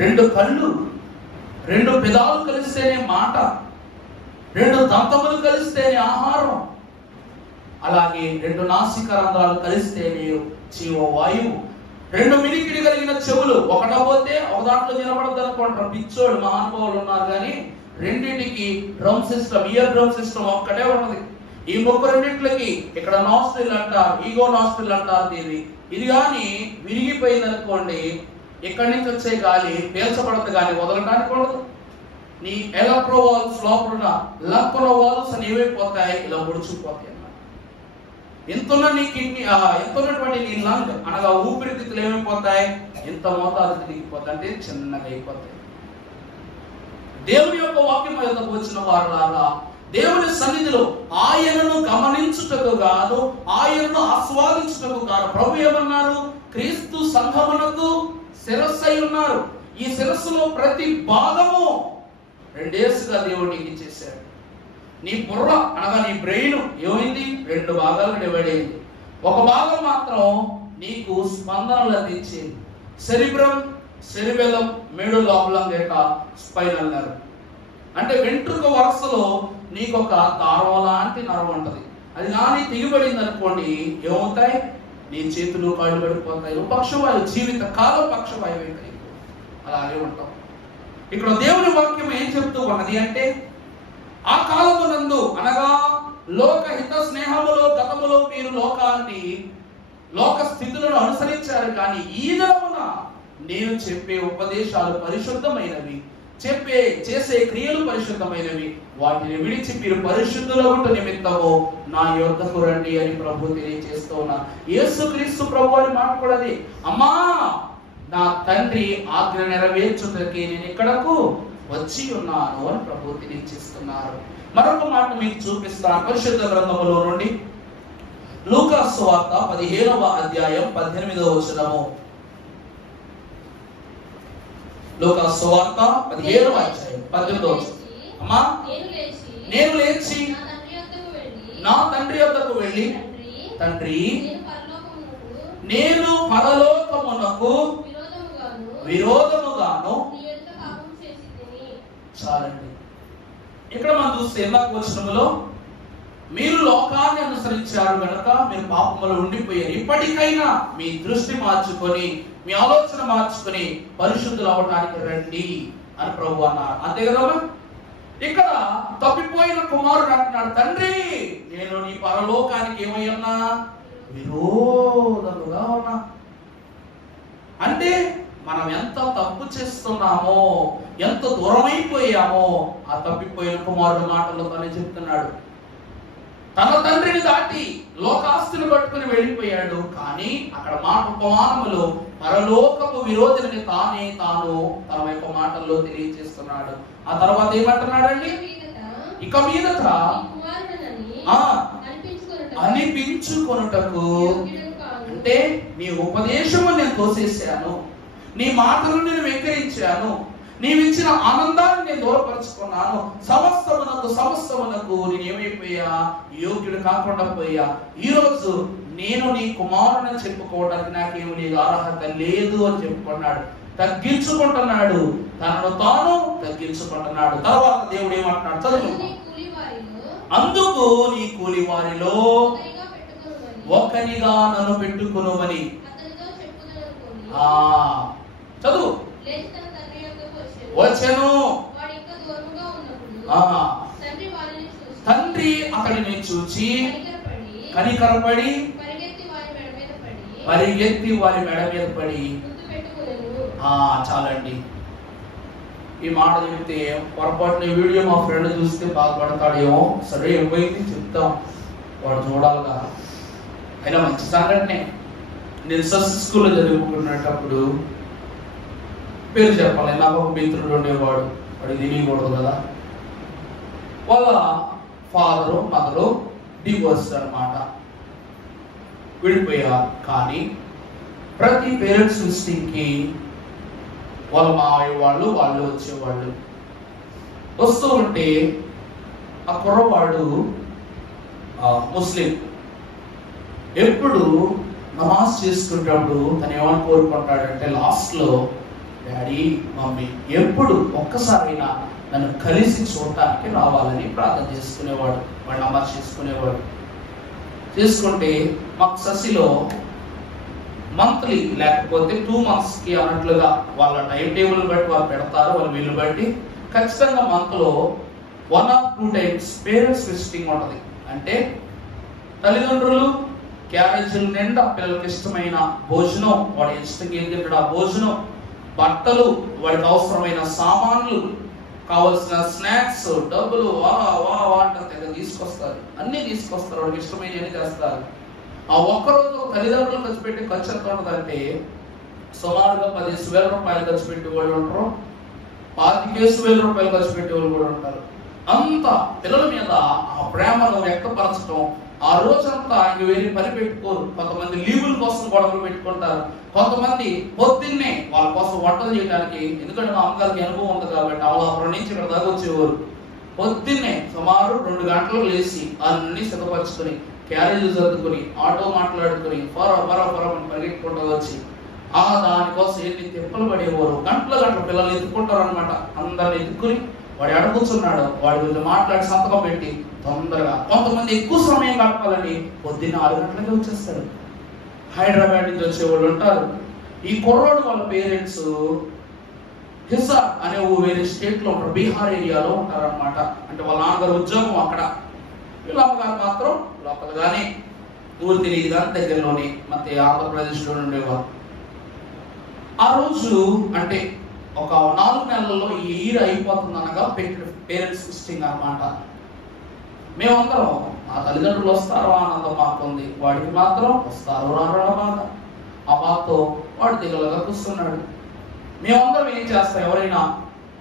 రెండు కళ్ళు, రెండు పెదాలు కలిస్తేనే మాట, రెండు దంతములు కలిస్తేనే ఆహారం, అలాగే రెండు నాసిక రంధ్రాలు కలిస్తేనే జీవవాయువు, రెండు మినికిడి కలిగిన చెవులు ఒకట పోతే ఒక దాంట్లో వినపడదు అనుకుంటారు. పిచ్చోళ్ళు మహానుభావులు ఉన్నారు, కానీ రెండింటికి drum system, ear drum system ఒక్కటే ఉన్నది. ఈ ముక్కు రెండింటికి ఇక్కడ నాస్ట్రిల్ అంటారు, ఈగో నాస్ట్రిల్ అంటారు దీన్ని. ఇది కానీ విరిగిపోయింది అనుకోండి, ఇక్కడి నుంచి వచ్చే గాలి పీల్చబడదు కానీ వదలటానికి ఉండదు. నీ ఎలక్ట్రోవాల్స్ లోపల లక్రోవాల్స్ అని ఏమైపోతాయి, ఇలా ముడుచుకుపోతాయి అన్నమాట. ఎంతున్న నీ కిడ్నీ, ఎంతున్నటువంటి నీ లంగ్ అనగా ఊపిరితిత్తులు ఏమైపోతాయి, ఎంత మోతాదు దిగిపోతాయి అంటే చిన్నగా అయిపోతాయి. దేవుని యొక్క వాక్యం యొద్దకు వచ్చిన వారులారా, దేవుని సన్నిధిలో ఆయనను గమనించుటకు గాను, ఆయనను ఆస్వాదించుటకు గాను ప్రభు ఏమన్నారు? క్రీస్తు సంఘమునకు శిరస్సు అయి ఉన్నారు. ఈ శిరస్సులో ప్రతి భాగము రెండేసుగా దేవుడికి ఇచ్చేశాడు. నీ బుర్ర అనగా నీ బ్రెయిన్ ఏమైంది? రెండు భాగాలు డివైడ్ అయింది. ఒక భాగం మాత్రం నీకు స్పందనలు అందించేది. Cerebrum, cerebellum, medulla oblongata, spinal nerve. అంటే వెంట్రుక వరుసలో నీకు ఒక దారం లాంటి నరం ఉంటది. అది కానీ తెగిబడింది అనుకోండి, ఏమవుతాయి? నీ చేతులు కాళ్ళు పడిపోతాయి. పక్షవాయు జీవిత కాలం పక్షవాయు అయిపోయి అలాగే ఉంటాం. ఇక్కడ దేవుని వాక్యం ఏం చెప్తూ ఉన్నది అంటే, ఆ కాలమునందు అనగా లోకహిత స్నేహములో గతములో మీరు లోకాన్ని, లోక స్థితులను అనుసరించారు, కానీ ఈ దినమున నేను చెప్పే ఉపదేశాలు పరిశుద్ధమైనవి, చేసే క్రియలు పరిశుద్ధమైనవి. వాటిని విడిచి మీరు పరిశుద్ధులగుట నిమిత్తము నా యొద్దకు రండి అని ప్రభు తెలియజేస్తూ ఉన్నారు. యేసుక్రీస్తు ప్రభు అని మాట్లాడది, అమ్మా నా తండ్రి ఆజ్ఞ నెరవేర్చుటకి నేను ఇక్కడకు వచ్చి ఉన్నాను అని ప్రభు తెలియజేస్తున్నారు. మరొక మాట మీకు చూపిస్తాను. పరిశుద్ధ గ్రంథములో నుండి లూకా సువార్త 15వ అధ్యాయం 18వ వచనము. లూకా సువార్త 15వ అధ్యాయం 18వ వచనం. అమ్మా నేను లేచి నా తండ్రి యొద్దకు వెళ్ళి, తండ్రి నేను పరలోకమునకు విరోధముగాను. చాలండి. ఇక్కడ మనం చూస్తే ఇందాక వచనములో మీరు లోకాన్ని అనుసరించారు కనుక మీరు పాపములో ఉండిపోయారు, ఇప్పటికైనా మీ దృష్టి మార్చుకొని, మీ ఆలోచన మార్చుకొని పరిశుద్ధులు అవడానికి రండి అని ప్రభు అన్నారు. అంతే కదమ్మా? ఇక్కడ తప్పిపోయిన కుమారుడు అంటున్నాడు, తండ్రి నేను నీ పరలోకానికి ఏమయ్యన్నా విరోధముగా ఉన్నా. అంటే మనం ఎంత తప్పు చేస్తున్నామో, ఎంత దూరమైపోయామో ఆ తప్పిపోయిన కుమారుడు మాటల్లో తనే చెప్తున్నాడు. తన తండ్రిని దాటి లోకాస్తుని పట్టుకుని వెళ్ళిపోయాడు. కానీ అక్కడ మాట ఉపమానములు పరలోకపు విరోధిని తాను తన యొక్క మాటల్లో తెలియజేస్తున్నాడు. ఆ తర్వాత ఏమంటున్నాడండి, ఇక మీదట అనిపించుకొనుటకు, అంటే నీ ఉపదేశము నేను తోసేశాను, నీ మాటలు నేను వెక్కిరించాను, నీవిచ్చిన ఆనందాన్ని నేను దూరపరుచుకున్నాను, సమస్తమునకు నేను ఏమైపోయా, యోగ్యుడు కాకుండా పోయా. ఈరోజు నేను నీ కుమారుని చెప్పుకోవడానికి నాకేమి లేదు, అర్హత లేదు అని చెప్పుకున్నాడు. తగ్గించుకుంటున్నాడు, తనను తాను తగ్గించుకుంటున్నాడు. తర్వాత దేవుడు ఏమంటున్నాడు చదువు, అందుకు నీ కూలి వారిలో ఒకనిగా నన్ను పెట్టుకునుమని. చదువు, వచ్చెను, తండ్రి అతడిని చూచి కనికరపడి పరిగెత్తి వారి మెడ మీద పడి. చాలండి, ఈ మాట చెప్తే పొరపాటున వీడియో మా ఫ్రెండ్ చూస్తే బాధపడతాడేమో. సరే ఏమైంది చెప్తాం, వాడు చూడాలిగా. అయినా మంచి సంఘటనే. నేను స్కూల్లో చదువుకునేటప్పుడు పేరు చెప్పాలి, నాకు ఒక మిత్రుడు ఉండేవాడు, వాడికి తెలియకూడదు కదా. వాళ్ళ ఫాదరు మదరు డివోర్స్ అన్నమాట, విడిపోయారు. కానీ ప్రతి పేరెంట్స్ విజిటింగ్కి వాళ్ళ మావయ్య వాళ్ళు వచ్చేవాళ్ళు. వస్తూ ఉంటే ఆ కుర్రవాడు ముస్లిం. ఎప్పుడు నమాజ్ చేసుకునేటప్పుడు తను ఏమని కోరుకుంటాడంటే లాస్ట్ లో, డాడీ మమ్మీ ఎప్పుడు ఒక్కసారైనా నన్ను కలిసి చూడటానికి రావాలని ప్రార్థన చేసుకునేవాడు. వాడు నమాజ్ చేసుకునేవాడు. చేసుకుంటే మాకు ససిలో మంత్లీ లేకపోతే 2 months కి అన్నట్లుగా వాళ్ళ టైం టేబుల్ బట్టి వాళ్ళు పెడతారు, వాళ్ళ వీళ్ళు బట్టి ఖచ్చితంగా మంత్ లో 1 or 2 times పేరెంట్స్ విజిటింగ్ ఉంటుంది. అంటే తల్లిదండ్రులు క్యారేజీల నిండా పిల్లలకి ఇష్టమైన భోజనం, వాడి ఇష్టంగా ఏం తింటాడు ఆ భోజనం, బట్టలు, వాడికి అవసరమైన సామాన్లు, కావలసిన స్నాక్స్, డబ్బులు అంటే తీసుకొస్తారు. అన్ని తీసుకొస్తారు, వాడికి ఇష్టమైనవి చేస్తారు. ఆ ఒక్కరోజు తల్లిదండ్రులు ఖర్చు పెట్టి ఖర్చు ఎంత ఉంటుందంటే సుమారుగా 10,000 రూపాయలు ఖర్చు పెట్టే వాళ్ళు ఉంటారు, 25,000 రూపాయలు ఖర్చు పెట్టే వాళ్ళు కూడా ఉంటారు. అంత పిల్లల మీద ఆ ప్రేమను వ్యక్తపరచడం, ఆ రోజంతా ఇంక వేరే పని పెట్టుకోరు. కొంతమంది లీవుల కోసం గొడవలు పెట్టుకుంటారు, కొంతమంది పొద్దున్నే వాళ్ళ కోసం వంటలు చేయడానికి, ఎందుకంటే మా అమ్మగారికి అనుభవం ఉంది కాబట్టి అమలాపురం నుంచి ఇక్కడ దాకా వచ్చేవారు. పొద్దున్నే సుమారు 2 గంటలకు లేచి అన్ని సిద్ధపరచుకొని క్యారేజ్ సర్దుకొని ఆటో మాట్లాడుకొని ఫరమని పరిగెట్టుకుంటూ వచ్చి దానికోసం ఎన్ని తిప్పలు పడేవారు. గంటల పిల్లలు ఎత్తుకుంటారు అనమాట. అందరిని ఎత్తుకుని వాడు అడుగుతున్నాడు, వాడి గురించి మాట్లాడి సంతకం పెట్టి తొందరగా. కొంతమంది ఎక్కువ సమయం గడపాలని పొద్దున్న 6 గంటలకే వచ్చేస్తారు. హైదరాబాద్ నుంచి వచ్చేవాళ్ళు ఉంటారు. ఈ కుర్రోడు వాళ్ళ పేరెంట్స్ హిసార్ అనే వేరే స్టేట్ లో ఉంటారు, బీహార్ ఏరియాలో ఉంటారు అనమాట. అంటే వాళ్ళ నాన్నగారు ఉద్యోగం అక్కడ, వీళ్ళ అమ్మగారు మాత్రం లోపలగానే, ఊరు తెలియదు కానీ దగ్గరలోనే ಮತ್ತೆ ఆంధ్రప్రదేశ్ లో ఉండేవారు. ఆ రోజు అంటే ఒక 4 నెలల్లో ఈ ఇయర్ అయిపోతుంది అనగా పేరెంట్స్ విజిటింగ్ అన్నమాట. మేమందరం మా తల్లిదండ్రులు వస్తారో ఆనందం మాకుంది, వాడికి మాత్రం వస్తారో రారో బాధ. ఆ బాధతో వాడు దిగలుగా కూర్చున్నాడు. మేమందరం ఏం చేస్తాం, ఎవరైనా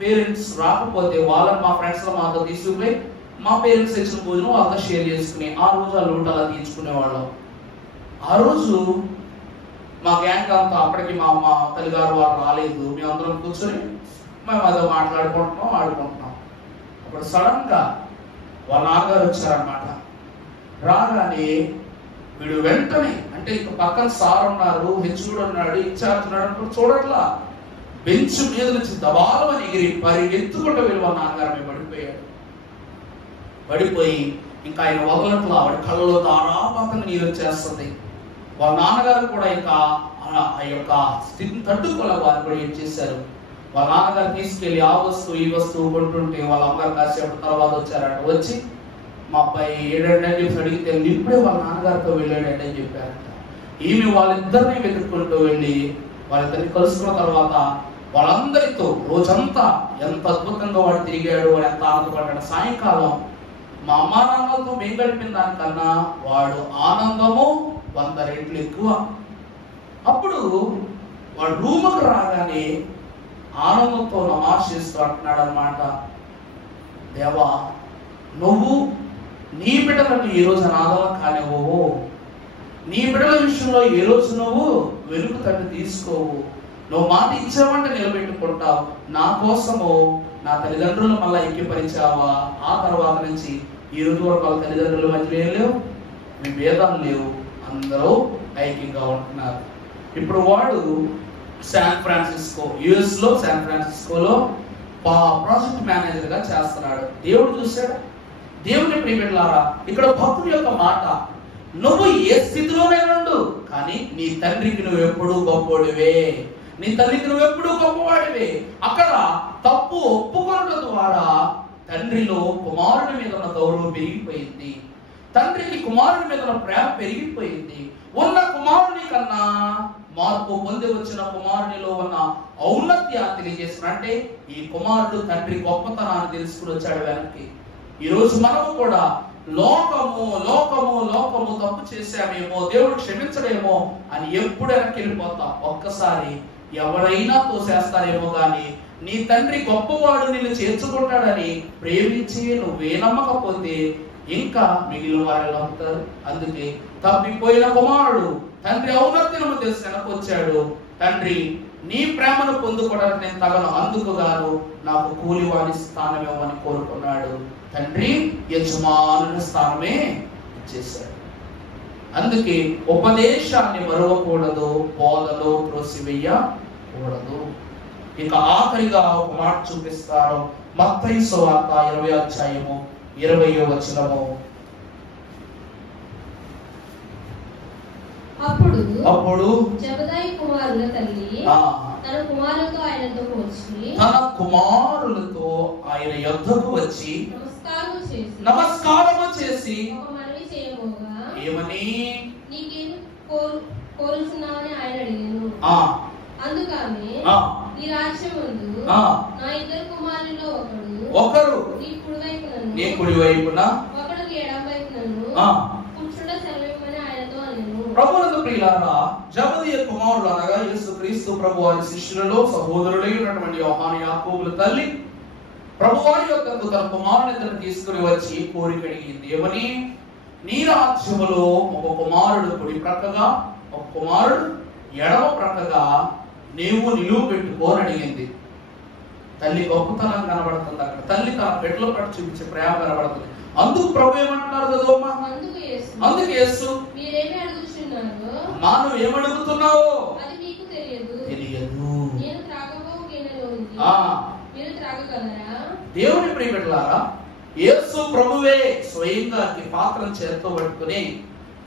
పేరెంట్స్ రాకపోతే వాళ్ళని మా ఫ్రెండ్స్ లో మాతో తీసుకుపోయి మా పేరెంట్స్ ఇచ్చిన భోజనం వాళ్ళతో షేర్ చేసుకుని ఆ రోజు ఆ లూట అలా తీర్చుకునేవాళ్ళం. ఆ రోజు మా గ్యాంగ్ అంతా, అప్పటికి మా తల్లిగారు వారు రాలేదు. మేమందరం కూర్చొని మేము అదో మాట్లాడుకుంటున్నాం, ఆడుకుంటున్నాం. అప్పుడు సడన్ గా వాళ్ళ నాన్నగారు వచ్చారనమాట. రాగానే వీడు వెంటనే, అంటే ఇక పక్కన సార్ ఉన్నారు, హెచ్ఓడి ఉన్నాడు, ఇన్ఛార్జ్ ఉన్నాడు అనుకుంటూ చూడట్లా, బెంచ్ మీద నుంచి దబాలమని ఎగిరి పరిగెత్తుకుంటూ వెళ్ళి వాళ్ళ నాన్నగారు మేము పడిపోయి ఇంకా ఆయన వదలట్లా. వాడి కళ్ళలో ధారాపాతంగా నీరు వచ్చేస్తుంది. వాళ్ళ నాన్నగారు కూడా ఇంకా ఆ యొక్క స్థితిని తట్టుకోలే. వారు కూడా ఏం చేశారు, వాళ్ళ నాన్నగారు తీసుకెళ్లి ఆ వస్తువు ఈ వస్తువు కొంటుంటే వాళ్ళ అమ్మగారు కాసేపు తర్వాత వచ్చారట. వచ్చి మా అబ్బాయి ఏడండి అని చెప్పి అడిగితే ఇప్పుడే వాళ్ళ నాన్నగారితో వెళ్ళాడండి అని చెప్పారట. ఈమె వాళ్ళిద్దరిని వెతుక్కుంటూ వెళ్ళి వాళ్ళిద్దరిని కలుసుకున్న తర్వాత వాళ్ళందరితో రోజంతా ఎంత అద్భుతంగా వాడు తిరిగాడు, ఎంత ఆనందపడ్డాడు. సాయంకాలం మా అమ్మా నాన్నలతో మేము గడిపిన దానికన్నా వాడు ఆనందము 100 రెట్లు ఎక్కువ. అప్పుడు వాడు రూముకు రాగానే ఆనందంతో నమాజ్ చేస్తూ అంటున్నాడు అనమాట, దేవా నువ్వు నీ బిడ్డలను ఈ రోజు అనాథలు కానివ్వవు, నీ బిడ్డల విషయంలో ఈ రోజు నువ్వు వెలుగు తట్టు తీసుకోవు, నువ్వు మాట ఇచ్చావంటే నిలబెట్టుకుంటావు. నా కోసము నా తల్లిదండ్రులు మళ్ళీ ఐక్యపరిచావా? ఆ తర్వాత నుంచి ఈ రోజు వరకు వాళ్ళ తల్లిదండ్రుల మధ్య ఏం లేవు, మీ భేదాలు లేవు, అందరూ ఐక్యంగా ఉంటున్నారు. ఇప్పుడు వాడు శాన్ ఫ్రాన్సిస్కో, యుఎస్ లో శాన్ ఫ్రాన్సిస్కోలో ప్రాజెక్ట్ మేనేజర్ గా చేస్తున్నాడు. దేవుడు చూశాడు. దేవుని ప్రియమిట్లారా, ఇక్కడ భక్తుడి యొక్క మాట, నువ్వు ఏ స్థితిలోనే ఉండు కానీ నీ తండ్రికి నువ్వు ఎప్పుడూ గొప్పవాడివే, నీ తల్లికి నువ్వు ఎప్పుడూ గొప్పవాడివే. అక్కడ తప్పు ఒప్పుకోవడం ద్వారా తండ్రిలో కుమారుడి మీద ఉన్న గౌరవం పెరిగిపోయింది, తండ్రికి కుమారుడి మీద ఉన్న ప్రేమ పెరిగిపోయింది. ఉన్న కుమారుని కన్నా మార్పు పొంది వచ్చిన కుమారునిలో ఉన్న ఔన్నత్యాన్ని తెలియజేసిన, అంటే ఈ కుమారుడు తండ్రి గొప్పతనాన్ని తెలుసుకుని వచ్చాడు వెనక్కి. ఈ రోజు మనము కూడా లోకము లోకము లోకము తప్పు చేశామేమో, దేవుడు క్షమించడేమో అని ఎప్పుడు వెనక్కి వెళ్ళిపోతాం. ఒక్కసారి ఎవరైనా తోసేస్తారేమో గాని నీ తండ్రి గొప్పవాడు నిన్ను చేర్చుకుంటాడని ప్రేమించి నువ్వే నమ్మకపోతే ఇంకా మిగిలిన వారు అవుతారు. అందుకే తప్పిపోయిన కుమారుడు తండ్రి ఔన్నత్యము తెలిసి వెనకొచ్చాడు. తండ్రి నీ ప్రేమను పొందుకోవడానికి నేను తగను, అందుకు గాను నాకు కూలివాడి స్థానం ఇవ్వమని కోరుకున్నాడు. తండ్రి యజమానుని స్థానమే చేశాడు. అందుకే ఉపదేశాన్ని మరవకూడదు, బోధలో త్రోసివేయకూడదు. ఇక ఆఖరిగా ఒక మాట చూపిస్తారు. మత్తయి సువార్త 20వ అధ్యాయము 20వ వచనము. అప్పుడు జబదాయి కుమారుల తల్లి తన కుమారులతో ఆయన యొద్దకు వచ్చి నమస్కారము చేసి మనవి చేయబోగా ఏమని నీకేం కోరుచున్నావని ఆయన అడిగాను. అందుకని నీ రాజ్యమందు నా ఇద్దరు కుమారులలో ఒకరు నీ కుడి వైపున ఒకడు నీ ఎడమ వైపున కూర్చుండ సెలవిమ్మని ఆయనతో అనెను. ప్రభువునందు ప్రియులారా, జబదయి కుమారులు అనగా యేసుక్రీస్తు ప్రభువారి శిష్యులలో సహోదరులైనటువంటి యోహాను యాకోబుల తల్లి ప్రభువారి యొద్దకు తన కుమారునిద్దరిని తీసుకుని వచ్చి కోరిక అడిగింది. ఏమని? నీ రాజ్యములో ఒక కుమారుడు కుడి ప్రక్కగా, ఒక కుమారుడు ఎడమ ప్రక్కగా నీవు నిలువ పెట్టుకోని అడిగింది. తల్లి గొప్పతనం కనబడుతుంది అక్కడ. తల్లి తన బిడ్డల పట్ల చూపించే ప్రేమ కనబడుతుంది. అందుకు ప్రభు ఏమంటున్నారు కదమ్మా? అందుకు యేసు మా నువ్వు ఏమడుగుతున్నావో అది మీకు తెలియదు. నేను త్రాగబో గిన్నెలోనిది మీరు త్రాగగలరా? దేవుని ప్రియబిడ్డలారా, యేసు ప్రభువే స్వయంగా ఈ పాత్రను చేత్తో పట్టుకుని,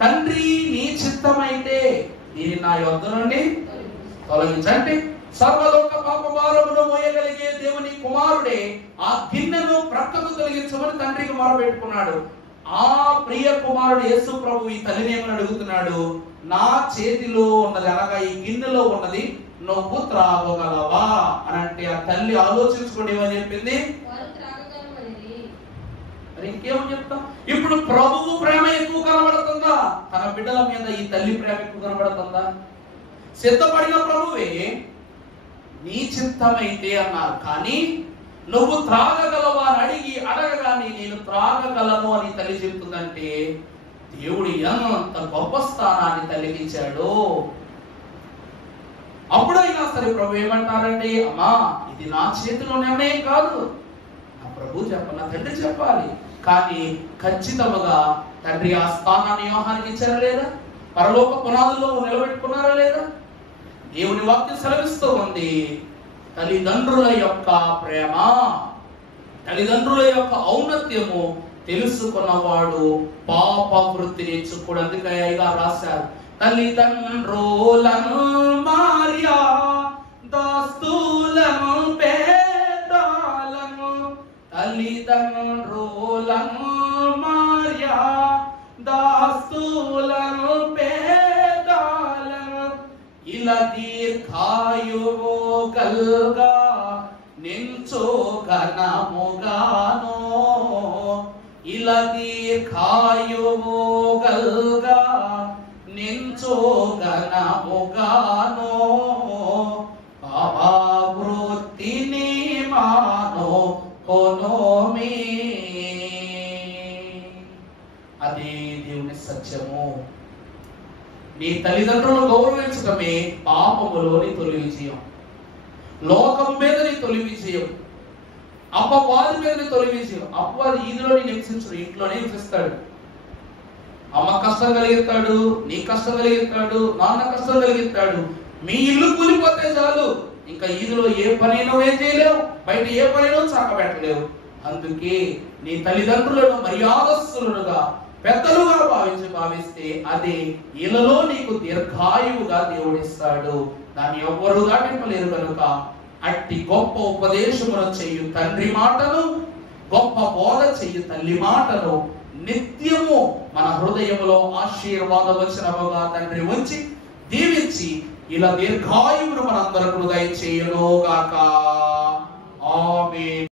తండ్రి నీ చిత్తమైతే దీన్ని నా యొద్ద నుండి తొలగించండి. సర్వలోక పాప భారమును మోయగలిగే దేవుని కుమారుడే ఆ గిన్నెను ప్రక్కకు తొలగించమని తండ్రికి మొరపెట్టుకున్నాడు. ఆ ప్రియ కుమారుడు యేసు ప్రభు ఈ తల్లిని ఏమని అడుగుతున్నాడు? నా చేతిలో ఉన్నది అనగా ఈ గిన్నెలో ఉన్నది నువ్వు త్రాగగలవా అని అంటే ఆ తల్లి ఆలోచించుకోండి ఏమని చెప్పింది? మరి ఇంకేమని చెప్తాం? ఇప్పుడు ప్రభువు ప్రేమ ఎక్కువ కనబడుతుందా? తన బిడ్డల మీద ఈ తల్లి ప్రేమ ఎక్కువ కనబడుతుందా? సిద్ధపడిన ప్రభువే నీ చిత్తమైతే అన్నారు, కానీ నువ్వు త్రాగగలవా అని అడగగానే నేను త్రాగగలను అని తల్లి చెప్తుందంటే దేవుడు ఎంత గొప్ప స్థానాన్ని తల్లికిచ్చాడు. అప్పుడైనా సరే ప్రభు ఏమంటారంటే, అమ్మా ఇది నా చేతిలో నిర్ణయం కాదు, నా ప్రభు చెప్పాలి, నా తండ్రి చెప్పాలి. కానీ ఖచ్చితంగా తండ్రి ఆ స్థానాన్ని యోహానికి ఇచ్చారా లేదా? పరలోక పునాదుల్లో నిలబెట్టుకున్నారా లేదా? దేవుని వాక్యం సెలవిస్తూ ఉంది, తల్లిదండ్రుల యొక్క ప్రేమ, తల్లిదండ్రుల యొక్క ఔన్నత్యము తెలుసుకున్నవాడు పాప వృత్తి నేర్చుకోడు. అందుకే రాశారు, తల్లిదండ్రులను మర్యాదస్తుల పిల్లలను పేదలను తల్లిదండ్రులను మార్యా దాస్తులను పేదలను ఇలా దీర్ఘాయువు కల్గా నించో ఘనముగానో ఇలా దీర్ఘాయువు కల్గా నించో ఘనముగానో పాపవృత్తిని మానో కొనోమి. అది దేవుని సత్యము. నీ తల్లిదండ్రులను గౌరవించడమే పాపములోని తొలి విజయం. లోకం మీద నీ తొలి విజయం, అపవాది మీద నీ తొలి విజయం. అపవాది ఈదిలో నివసించడు, ఇంట్లోనే నివసిస్తాడు. అమ్మ కష్టం కలిగిస్తాడు, నీ కష్టం కలిగిస్తాడు, నాన్న కష్టం కలిగిస్తాడు. మీ ఇల్లు కూలిపోతే చాలు, ఇంకా ఈదిలో ఏ పనైనా ఏం చేయలేవు, బయట ఏ పనైనా చాకబెట్టలేవు. అందుకే నీ తల్లిదండ్రులను మర్యాదస్తులుగా పెద్దలుగా భావిస్తే అదే ఇళ్ళలో నీకు దీర్ఘాయువుగా దేవుడిస్తాడు. దాన్ని ఎవ్వరూ దాటింపలేరు కనుక అట్టి గొప్ప ఉపదేశమును చెయ్యు తండ్రి మాటను, గొప్ప బోధ చెయ్యు తల్లి మాటను నిత్యము మన హృదయములో ఆశీర్వాద వచనముగా తండ్రి ఉంచి దీవించి ఇలా దీర్ఘాయువును మనందరకు దయచేయును గాక. ఆమేన్.